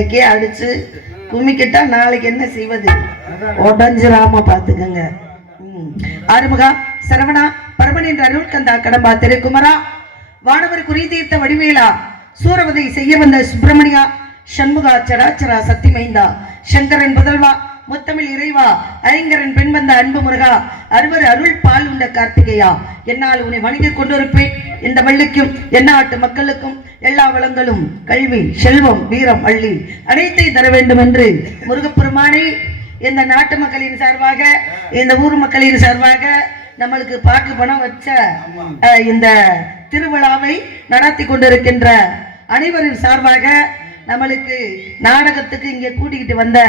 இன்னைக்கே அடிச்சு குமிக்கிட்டா நாளைக்கு என்ன செய்வது? உடஞ்சிராம பாத்துக்கங்க. ஆறுமுகா, சரவணா, பரமன் என்ற அருள்கந்தா, கடம்பா, திருக்குமரா, வானவர் குறி தீர்த்த வடிவேலா, சூரவதை செய்ய வந்த சுப்பிரமணியா, சண்முகா, சடாச்சரா, சத்திமைந்தா, சங்கரன் புதல்வா, முத்தமிழ் இறைவா, ஐங்கரன் பெண் வந்த அன்பு முருகா, அறுவர் அருள் பால் உண்ட கார்த்திகையா, என்னால் உன்னை வணங்கிக் கொண்டிருப்பேன். இந்த வள்ளிக்கும் எந்நாட்டு மக்களுக்கும் எல்லா வளங்களும், கல்வி, செல்வம், வீரம், அள்ளி அனைத்தை தர வேண்டும் என்று முருகப்பெருமானை இந்த நாட்டு மக்களின் சார்பாக, இந்த ஊர் மக்களின் சார்பாக நம்மளுக்கு பாக்கு பணம் வச்ச இந்த திருவிழாவை நடத்தி கொண்டிருக்கின்ற அனைவரின் சார்பாக, நம்மளுக்கு நாடகத்துக்கு இங்கே கூட்டிக்கிட்டு வந்த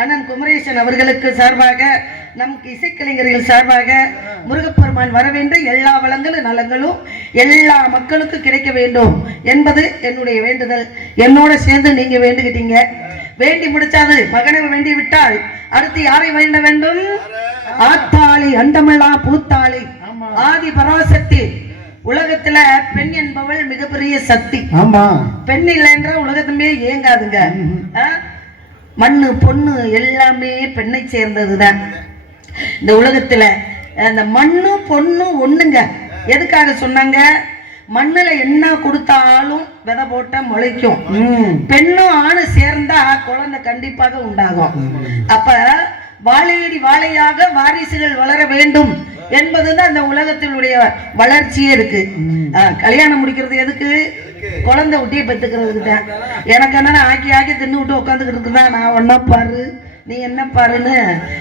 அண்ணன் குமரேசன் அவர்களுக்கு சார்பாக, நமக்கு இசைக்கலைஞர்கள் சார்பாக முருகப்பெருமான் வர வேண்டும், எல்லா வளங்களும் நலங்களும் எல்லா மக்களுக்கும் கிடைக்க வேண்டும் என்பது என்னுடைய வேண்டுதல். என்னோட சேர்ந்து நீங்க வேண்டுகிட்டீங்க. வேண்டி முடிச்சாது மகனை வேண்டி விட்டால் அடுத்து யாரை வேண்ட வேண்டும்? ஆத்தாளி, அண்டமல்லா பூத்தாளி, ஆதி பராசக்தி. உலகத்துல பெண் என்பவள் மிகப்பெரிய சக்தி. ஆமா, பெண் இல்லைன்ற உலகத்துமே ஏங்காதுங்க. மண்ணு பொண்ணு எல்லாமே பெண்ணை சேர்ந்ததுதான். இந்த உலகத்துல அந்த மண்ணு பொண்ணு ஒண்ணுங்க. எதுக்காக சொன்னாங்க? மண்ணுல என்ன கொடுத்தாலும் விதை போட்ட முளைக்கும். பெண்ணும் ஆணு சேர்ந்தா குழந்தை கண்டிப்பாக உண்டாகும். அப்ப வாழையடி வாழையாக வாரிசுகள் வளர வேண்டும் என்பதுதான் அந்த உலகத்தினுடைய வளர்ச்சியே இருக்கு. கல்யாணம் முடிக்கிறது எதுக்கு? குழந்தை ஊட்டியை பெற்றுக்கிறதுக்கு தான். எனக்கு என்ன ஆக்கி ஆக்கி தின்னு விட்டு உட்காந்துக்கிட்டு இருக்குதா, நான் ஒன்னா பாரு நீ என்ன பாருன்னு.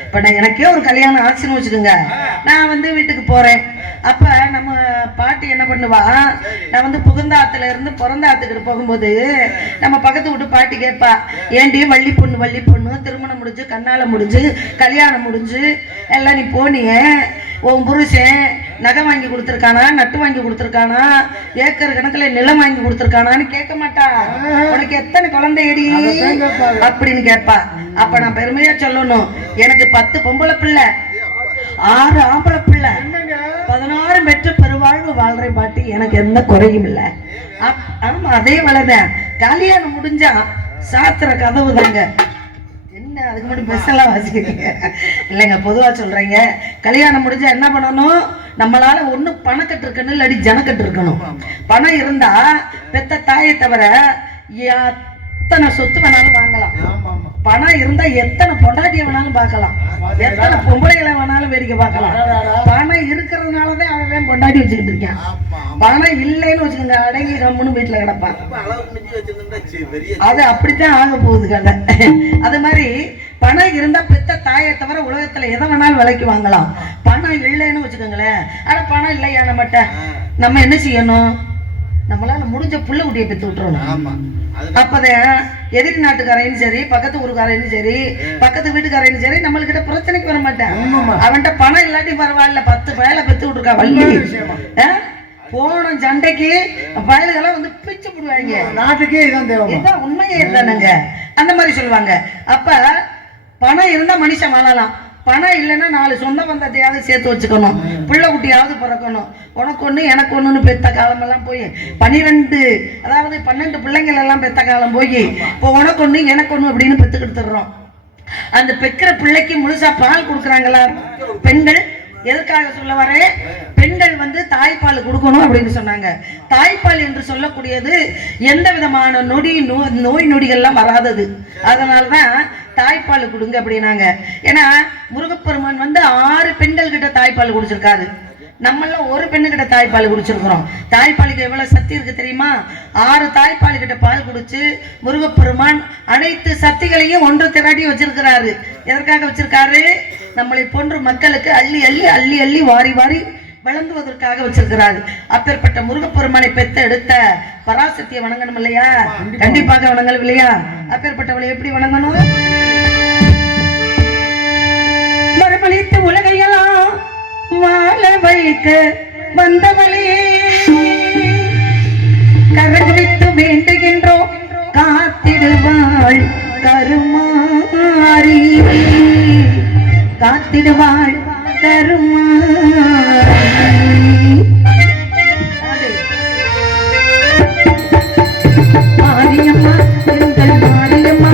இப்ப நான் எனக்கே ஒரு கல்யாணம் ஆச்சுன்னு வச்சுக்கோங்க, நான் வந்து வீட்டுக்கு போறேன். அப்ப நம்ம பாட்டி என்ன பண்ணுவா, நான் வந்து புகுந்தாத்துல இருந்து பிறந்தாத்துக்கிட்டு போகும்போது நம்ம பக்கத்து விட்டு பாட்டி கேட்பா, ஏண்டி வள்ளி பொண்ணு திருமணம் முடிஞ்சு கண்ணால முடிஞ்சு கல்யாணம் முடிஞ்சு எல்லாம் நீ போனிய, உன் புருஷன் நகை வாங்கி கொடுத்துருக்கானா, நட்டு வாங்கி கொடுத்துருக்கானா, ஏக்கர் கணக்குல நிலம் வாங்கி கொடுத்துருக்கானான்னு கேட்க மாட்டா. உனக்கு எத்தனை குழந்தையடி அப்படின்னு கேட்பா. அப்ப நான் பெருமையா சொல்லணும், எனக்கு 10 பொம்பளை பிள்ளை, 6 ஆம்பளை பிள்ளை, 16 பெற்று பெருவாழ்வு வாழ்ற பாட்டி, எனக்கு எந்த குறையும் இல்லை. ஆமா, அதே வேலைதான். கல்யாணம் முடிஞ்சா சாத்திர கதவு தாங்க. என்ன அதுக்கு மட்டும் பெஸ்டெல்லாம் வாசிக்கிறீங்க இல்லைங்க, பொதுவா சொல்றீங்க. கல்யாணம் முடிஞ்சா என்ன பண்ணணும்? நம்மளால ஒண்ணு பணக்கட்டு இருக்கணும், இல்லாடி ஜனக்கட்டு இருக்கணும். பணம் இருந்தா பெத்த தாயை தவிர எத்தனை சொத்து வேணாலும் வாங்கலாம். பணம் இருந்தா எத்தனை பொண்டாட்டிய வேணாலும் பார்க்கலாம், எத்தனை பொம்பளைகளை வேணாலும் வேடிக்கை பார்க்கலாம். பணம் இருக்கிறதுனாலதான் அவன் பொண்டாட்டி வச்சுக்கிட்டு இருக்கான். பணம் இல்லைன்னு வச்சுக்கோங்க, அடங்கி கம்முன்னு வீட்டுல கிடப்பான். அது அப்படித்தான் ஆக போகுது கதை. அது மாதிரி பணம் இருந்தா பெத்த தாயை தவிர உலகத்துல எதை வேணாலும் விலைக்கு வாங்கலாம். பணம் இல்லைன்னு வச்சுக்கோங்களேன், ஆனா பணம் இல்லையா நம்மகிட்ட, நம்ம என்ன செய்யணும்? நம்மளால முடிஞ்ச புள்ள குட்டியை பெற்று விட்டுறணும். அப்பதான் எதிரி நாட்டுக்காரையும் சரி, பக்கத்து ஊருக்காரையும் சரி, பக்கத்து வீட்டுக்காரையும் சரி, நம்மள்கிட்ட பிரச்சனைக்கு வர மாட்டேன். அவன்கிட்ட பணம் இல்லாட்டி பரவாயில்ல, 10 பயலை பெற்று விட்டுருக்கா வள்ளி. போன சண்டைக்கு பயல்கெல்லாம் வந்து பிச்சு போடுவாங்க. நாட்டுக்கே இதான் தேவை, இதான் உண்மையே இருந்தானுங்க. அந்த மாதிரி சொல்லுவாங்க. அப்ப பணம் இருந்தா மனுஷன் வாழலாம். பணம் இல்லைன்னா 4 சொந்த பந்தத்தையாவது சேர்த்து வச்சுக்கணும், பிள்ளை குட்டியாவது பிறக்கணும். உனக்கு ஒண்ணு எனக்கு ஒண்ணுன்னு பெத்த காலமெல்லாம் போய் 12 பிள்ளைங்கள் எல்லாம் பெத்த காலம் போய் இப்போ உனக்கு ஒண்ணு எனக்கு ஒண்ணு அப்படின்னு பெத்துக்கிட்டு தர்றோம். அந்த பெக்கிற பிள்ளைக்கு முழுசா பால் கொடுக்குறாங்களா பெண்கள்? எதற்காக சொல்ல வரேன்? பெண்கள் வந்து தாய்ப்பால் கொடுக்கணும் அப்படின்னு சொன்னாங்க. தாய்ப்பால் என்று சொல்லக்கூடியது எந்த விதமான நோய் நொடிகள்லாம் வராதது. அதனாலதான் தாய்ப்பால் கொடுங்க அப்படின்னாங்க. ஏன்னா முருகப்பெருமான் வந்து 6 பெண்கள் கிட்ட தாய்ப்பால் குடிச்சிருக்காரு. நம்மளாம் ஒரு பெண்ணு கிட்ட தாய்ப்பால் குடிச்சிருக்கிறோம். தாய்ப்பாலுக்கு எவ்வளவு சக்தி இருக்கு தெரியுமா? 6 தாய்ப்பால் கிட்ட பால் குடிச்சு முருகப்பெருமான் அனைத்து சக்திகளையும் ஒன்று திரட்டி வச்சிருக்கிறாரு. எதற்காக வச்சிருக்காரு? நம்மளை போன்ற மக்களுக்கு அள்ளி அள்ளி அள்ளி அள்ளி வாரி வாரி வழங்குவதற்காக வச்சிருக்கிறாரு. அப்பேற்பட்ட முருகப்பெருமானை பெத்த எடுத்த பராசக்தியை வணங்கணும் இல்லையா? கண்டிப்பாக வணங்கணும் இல்லையா? அப்பேற்பட்டவளை எப்படி வணங்கணும்? மறுபளித்து உலகையெல்லாம் வாழ வைக்க வந்தவளே, கரங்குவித்து வேண்டுகின்றோம் காத்திடுவாள் கருமாரி, காத்திடுவாள் கருமாரி. மாரியம்மா எங்கள் மாரியம்மா,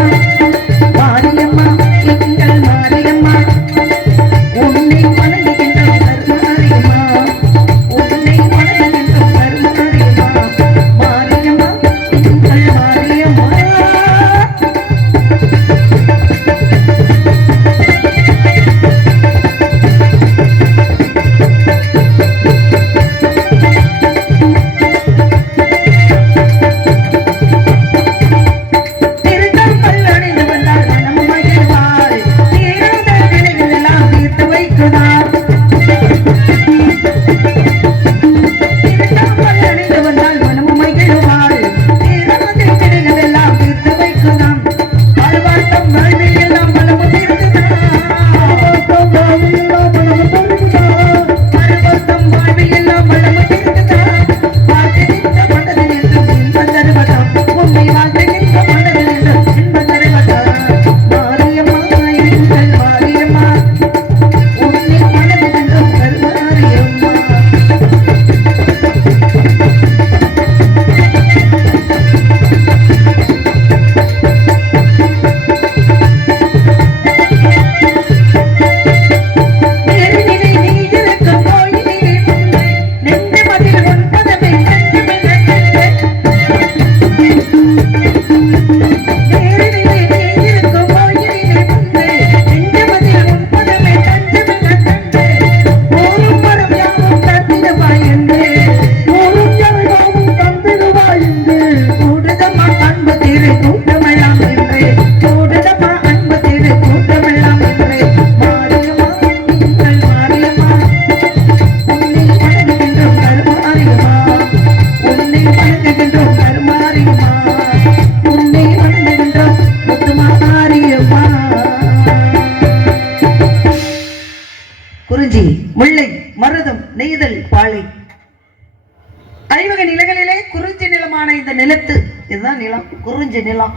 ஐவகை நிலங்களிலே குறிஞ்சி நிலமான இந்த நிலத்து இதுதான் நிலம், குறிஞ்சி நிலம்.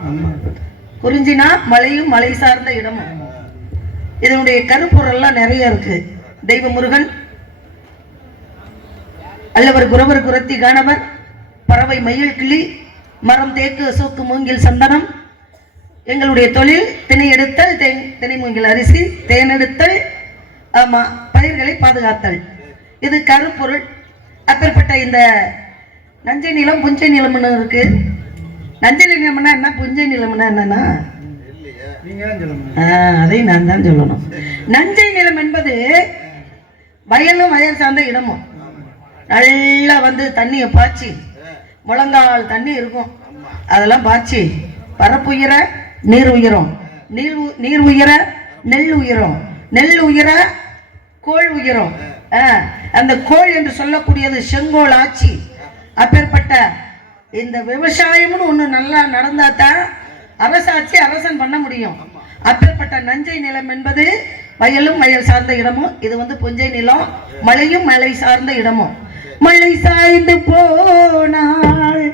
குறிஞ்சினா மலையும் மலை சார்ந்த இடமும். இதனுடைய கருப்பொருள்லாம் நிறைய இருக்கு. தெய்வ முருகன், அல்லவர் குரவர் குரத்தி காணவர், பறவை மயில் கிளி, மரம் தேக்கு அசோக்கு மூங்கில் சந்தனம். எங்களுடைய தொழில் திணை எடுத்தல், திணை மூங்கில் அரிசி, தேன் எடுத்தல், ஆமா பயிர்களை பாதுகாத்தல். இது கருப்பொருள். அப்பேற்பட்ட இந்த நஞ்சை நிலம் புஞ்சை நிலம்னு இருக்கு. நஞ்சை நிலம்னா என்ன, புஞ்சை நிலம்னா என்னன்னா அதை நான் தான் சொல்லணும். நஞ்சை நிலம் என்பது வயலும் வயல் சார்ந்த இடமும். நல்லா வந்து தண்ணியை பாய்ச்சி, முழங்கால் தண்ணி இருக்கும், அதெல்லாம் பாய்ச்சி பரப்புயிர நீர் உயரும், நீர் உயர நெல் உயரும், நெல் உயர கோள் உயரும். அந்த கோள் என்று சொல்லக்கூடியது செங்கோல் ஆட்சி. அப்பேற்பட்ட இந்த விவசாயம்னு ஒண்ணு நல்லா நடந்தாதான் அரசாட்சி அரசன் பண்ண முடியும். அப்பேற்பட்ட நஞ்சை நிலம் என்பது வயலும் வயல் சார்ந்த இடமும். இது வந்து புஞ்சை நிலம், மலையும் மலை சார்ந்த இடமும். மலை சாய்ந்து போனால்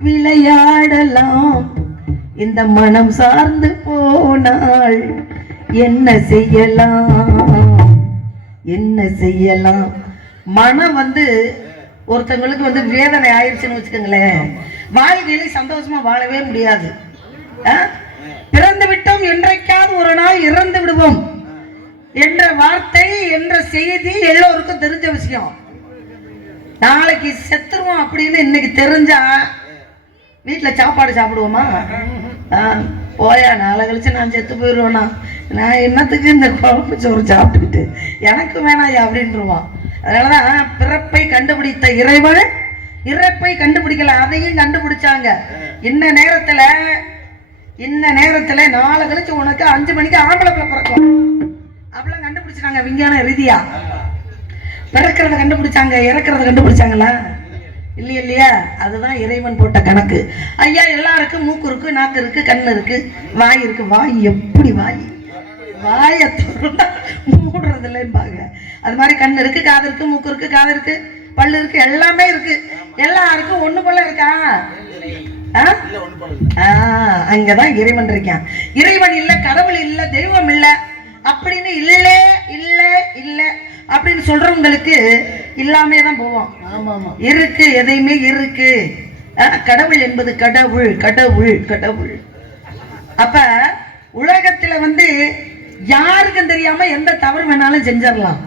விளையாடலாம், இந்த மனம் சார்ந்து போனால் என்ன செய்யலாம், என்ன செய்யலாம். மனம் வந்து ஒருத்தவங்களுக்கு வந்து வேதனை ஆயிடுச்சுன்னு வச்சுக்கோங்களேன், வாழ்க்கையில சந்தோஷமா வாழவே முடியாது. பிறந்து விட்டோம் என்றைக்காவது ஒரு நாள் இறந்து விடுவோம் என்ற வார்த்தை என்ற செய்தி எல்லோருக்கும் தெரிஞ்ச விஷயம். நாளைக்கு செத்துருவோம் அப்படின்னு இன்னைக்கு தெரிஞ்சா வீட்டுல சாப்பாடு சாப்பிடுவோமா? போயா, நாளை கழிச்சு நான் செத்து போயிடுவேனா, நான் என்னத்துக்கு இந்த குழம்பு சோறு சாப்பிட்டுக்கிட்டு, எனக்கு வேணாயா அப்படின்ட்டுருவான். அதனாலதான் பிறப்பை கண்டுபிடித்த இறைவன் இறப்பை கண்டுபிடிக்கல, அதையும் கண்டுபிடிச்சாங்க. இன்ன நேரத்துல நாளை கழிச்சு உனக்கு 5 மணிக்கு ஆம்பளை பிறக்கும் அப்படிலாம் கண்டுபிடிச்சாங்க. விஞ்ஞான ரீதியா பிறக்கிறத கண்டுபிடிச்சாங்க, இறக்கிறத கண்டுபிடிச்சாங்களா? இல்லையா? அதுதான் இறைவன் போட்ட கணக்கு. ஐயா, எல்லாருக்கும் மூக்கு இருக்கு, நாக்கு இருக்கு, கண்ணு இருக்கு, வாய் இருக்கு. வாய் எப்படி வாயை திறந்தா மூடுறது இல்லைன்பாங்க. அது மாதிரி கண்ணு இருக்கு, காது இருக்கு, மூக்கு இருக்கு, காது இருக்கு, பல்லு இருக்கு, எல்லாமே இருக்கு. எல்லாருக்கும் ஒண்ணு போல இருக்கா? அங்கதான் இறைவன் இருக்கான். இறைவன் இல்ல, கடவுள் இல்ல, தெய்வம் இல்ல அப்படின்னு இல்ல இல்ல இல்ல அப்படின்னு சொல்றவங்களுக்கு இல்லாமே தான் போவோம். இருக்கு, எதையுமே இருக்கு. கடவுள் என்பது கடவுள் கடவுள் கடவுள். அப்ப உலகத்துல வந்து யாருக்கும் தெரியாம எந்த தவறு வேணாலும் செஞ்சிடலாம்.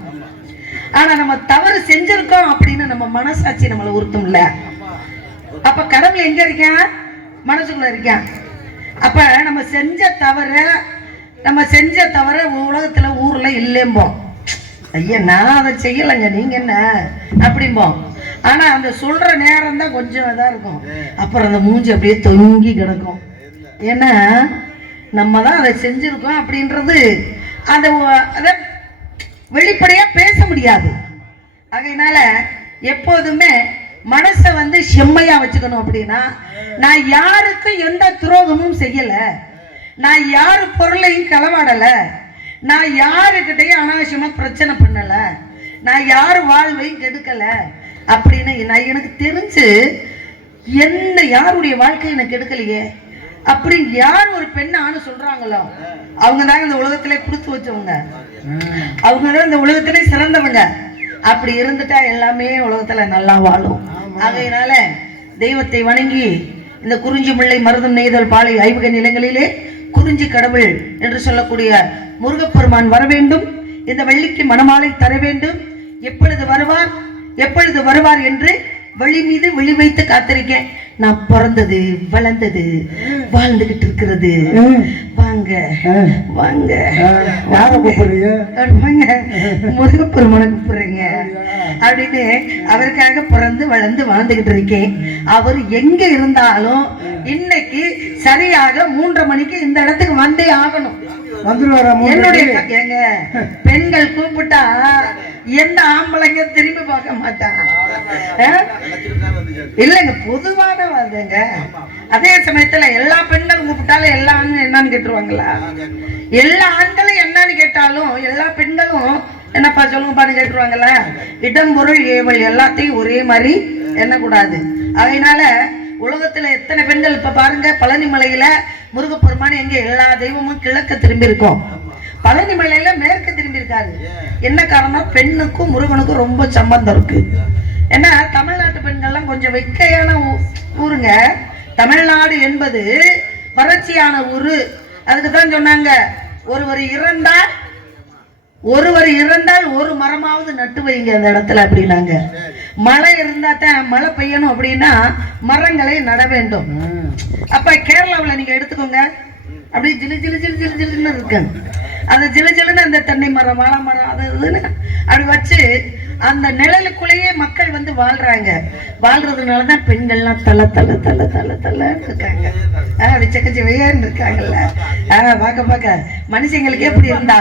ஆனா நம்ம தவறு செஞ்சிருக்கோம் அப்படின்னு நம்ம மனசாட்சி நம்மளை உறுத்தும்ல. அப்ப கடவுள் எங்க இருக்கான்? மனசுக்குள்ள இருக்கான். அப்ப நம்ம செஞ்ச தவற உலகத்துல ஊர்ல இல்லம்போம். ஐயா, நான் அதை செய்யலைங்க, நீங்க என்ன அப்படிம்போம். ஆனா அந்த சொல்ற நேரம் தான் கொஞ்சம் இதா இருக்கும். அப்புறம் அந்த மூஞ்சி அப்படியே தொங்கி கிடக்கும். ஏன்னா நம்ம தான் அதை செஞ்சிருக்கோம் அப்படின்றது அதை வெளிப்படையா பேச முடியாது. அதனால எப்போதுமே மனசை வந்து செம்மையா வச்சுக்கணும். அப்படின்னா நான் யாருக்கும் எந்த துரோகமும் செய்யல, நான் யாரு பொருளையும் களவாடல, நான் யாருக்கிட்டையும் அனாவசியமா பிரச்சனை பண்ணல, நான் யாரு வாழ்வையும் கெடுக்கல அப்படின்னு எனக்கு தெரிஞ்சு யாருடைய வாழ்க்கையை எனக்கு கெடுக்கலையே அப்படி யார் ஒரு பெண் ஆணு சொல்றாங்களோ அவங்க தான் இந்த உலகத்திலே கொடுத்து வச்சவங்க, அவங்க தான் இந்த உலகத்திலே சிறந்தவங்க. அப்படி இருந்துட்டா எல்லாமே உலகத்துல நல்லா வாழும். ஆகையினால தெய்வத்தை வணங்கி இந்த குறிஞ்சி முல்லை மருதம் நெய்தல் பாலை ஐவகை நிலங்களிலே குறிஞ்சி கடவுள் என்று சொல்லக்கூடிய முருகப்பெருமான் வர வேண்டும். இந்த வெள்ளிக்கு மணமாலை தர வேண்டும். எப்பொழுது வருவார் என்று வழி மீது விழி வைத்து காத்திருக்கேன். நான் பிறந்தது வளர்ந்தது வாழ்ந்துகிட்டு இருக்கிறது. வாங்க வாங்க வாங்க முருகப்பெருமான கூப்பிடுறீங்க அப்படின்னு அவருக்காக பிறந்து வளர்ந்து வாழ்ந்துகிட்டு இருக்கேன். அவர் எங்க இருந்தாலும் இன்னைக்கு சரியாக 3:30 மணிக்கு இந்த இடத்துக்கு வந்தே ஆகணும். என்னுடைய எங்க பெண்கள் கூப்பிட்டா எந்த ஆம்பளைங்க திரும்பி பார்க்க மாட்டாங்க. இல்லைங்க, பொதுவான வாதங்க. அதே சமயத்துல எல்லா பெண்களும் கூப்பிட்டாலும் எல்லா ஆண்களும் என்னன்னு கேட்டுருவாங்களா? எல்லா ஆண்களும் என்னன்னு கேட்டாலும் எல்லா பெண்களும் என்னப்பா சொல்லுங்க பாரு கேட்டுருவாங்களா? இடம் பொருள் ஏவல் எல்லாத்தையும் ஒரே மாதிரி எண்ணக்கூடாது. அதனால உலகத்துல எத்தனை பெண்கள் இப்ப பாருங்க, பழனி மலையில முருகப்பெருமான் எங்க எல்லா தெய்வமும் கிழக்க திரும்பி இருக்கோம், பழனி மலையில மேற்க திரும்பி இருக்காரு. என்ன காரணம்? பெண்ணுக்கும் முருகனுக்கும் ரொம்ப சம்பந்தம் இருக்கு. ஏன்னா தமிழ்நாட்டு பெண்கள்லாம் கொஞ்சம் வெக்கையான ஊருங்க. தமிழ்நாடு என்பது வறட்சியான ஊரு. அதுக்கு தான் சொன்னாங்க, ஒருவர் இறந்தால் ஒரு மரமாவது நட்டு வைங்க அந்த இடத்துல அப்படின்னாங்க. மழை இருந்தா தான் மழை பெய்யணும் அப்படின்னா மரங்களை நட வேண்டும். அப்ப கேரளாவில் நீங்க எடுத்துக்கோங்க, அப்படியே ஜிலு ஜிலு ஜிலு ஜிலு ஜிலுன்னு இருக்கு. அந்த ஜிலு ஜிலுன்னு அந்த தென்னை மரம் வாழை மரம் அது இதுன்னு அப்படி வச்சு அந்த நிழலுக்குள்ளேயே மக்கள் வந்து வாழ்றாங்க. வாழ்றதுனாலதான் பெண்கள்லாம் தலை தலை தலை தலை தலைன்னு இருக்காங்க. அப்படி செக்கச்சவையான்னு இருக்காங்கல்ல. பார்க்க மனுஷங்களுக்கு எப்படி இருந்தா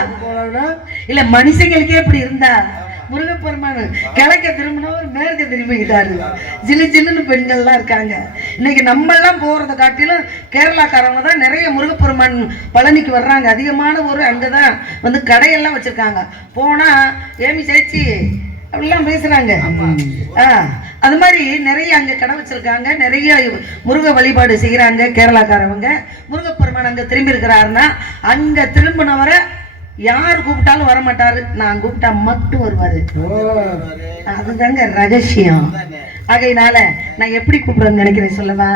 இல்ல, மனுஷங்களுக்கே எப்படி இருந்தா முருகப்பெருமான் கிழக்க திரும்பினவர் மேற்க திரும்பிக்கிட்டாரு. ஜில்லு ஜில்லுன்னு பெண்கள்லாம் இருக்காங்க. இன்னைக்கு நம்ம எல்லாம் போறதை காட்டிலும் கேரளாக்காரவங்க தான் நிறைய முருகப்பெருமான் பழனிக்கு வர்றாங்க. அதிகமான ஊர் அங்கதான் வந்து கடையெல்லாம் வச்சிருக்காங்க. போனா ஏமி சேச்சி அப்படிலாம் பேசுறாங்க. அது மாதிரி நிறைய அங்க கடை வச்சிருக்காங்க, நிறைய முருக வழிபாடு செய்யறாங்க கேரளாக்காரவங்க. முருகப்பெருமான் அங்க திரும்பி இருக்கிறாருன்னா அங்க திரும்பினவரை யார் கூப்பிட்டாலும் வரமாட்டாரு, நான் கூப்பிட்டா மட்டும் வருவாரு. அதுதாங்க ரகசியம். ஆகையினால நான் எப்படி கூப்பிடுறேன்னு நினைக்கிறேன் சொல்லவா?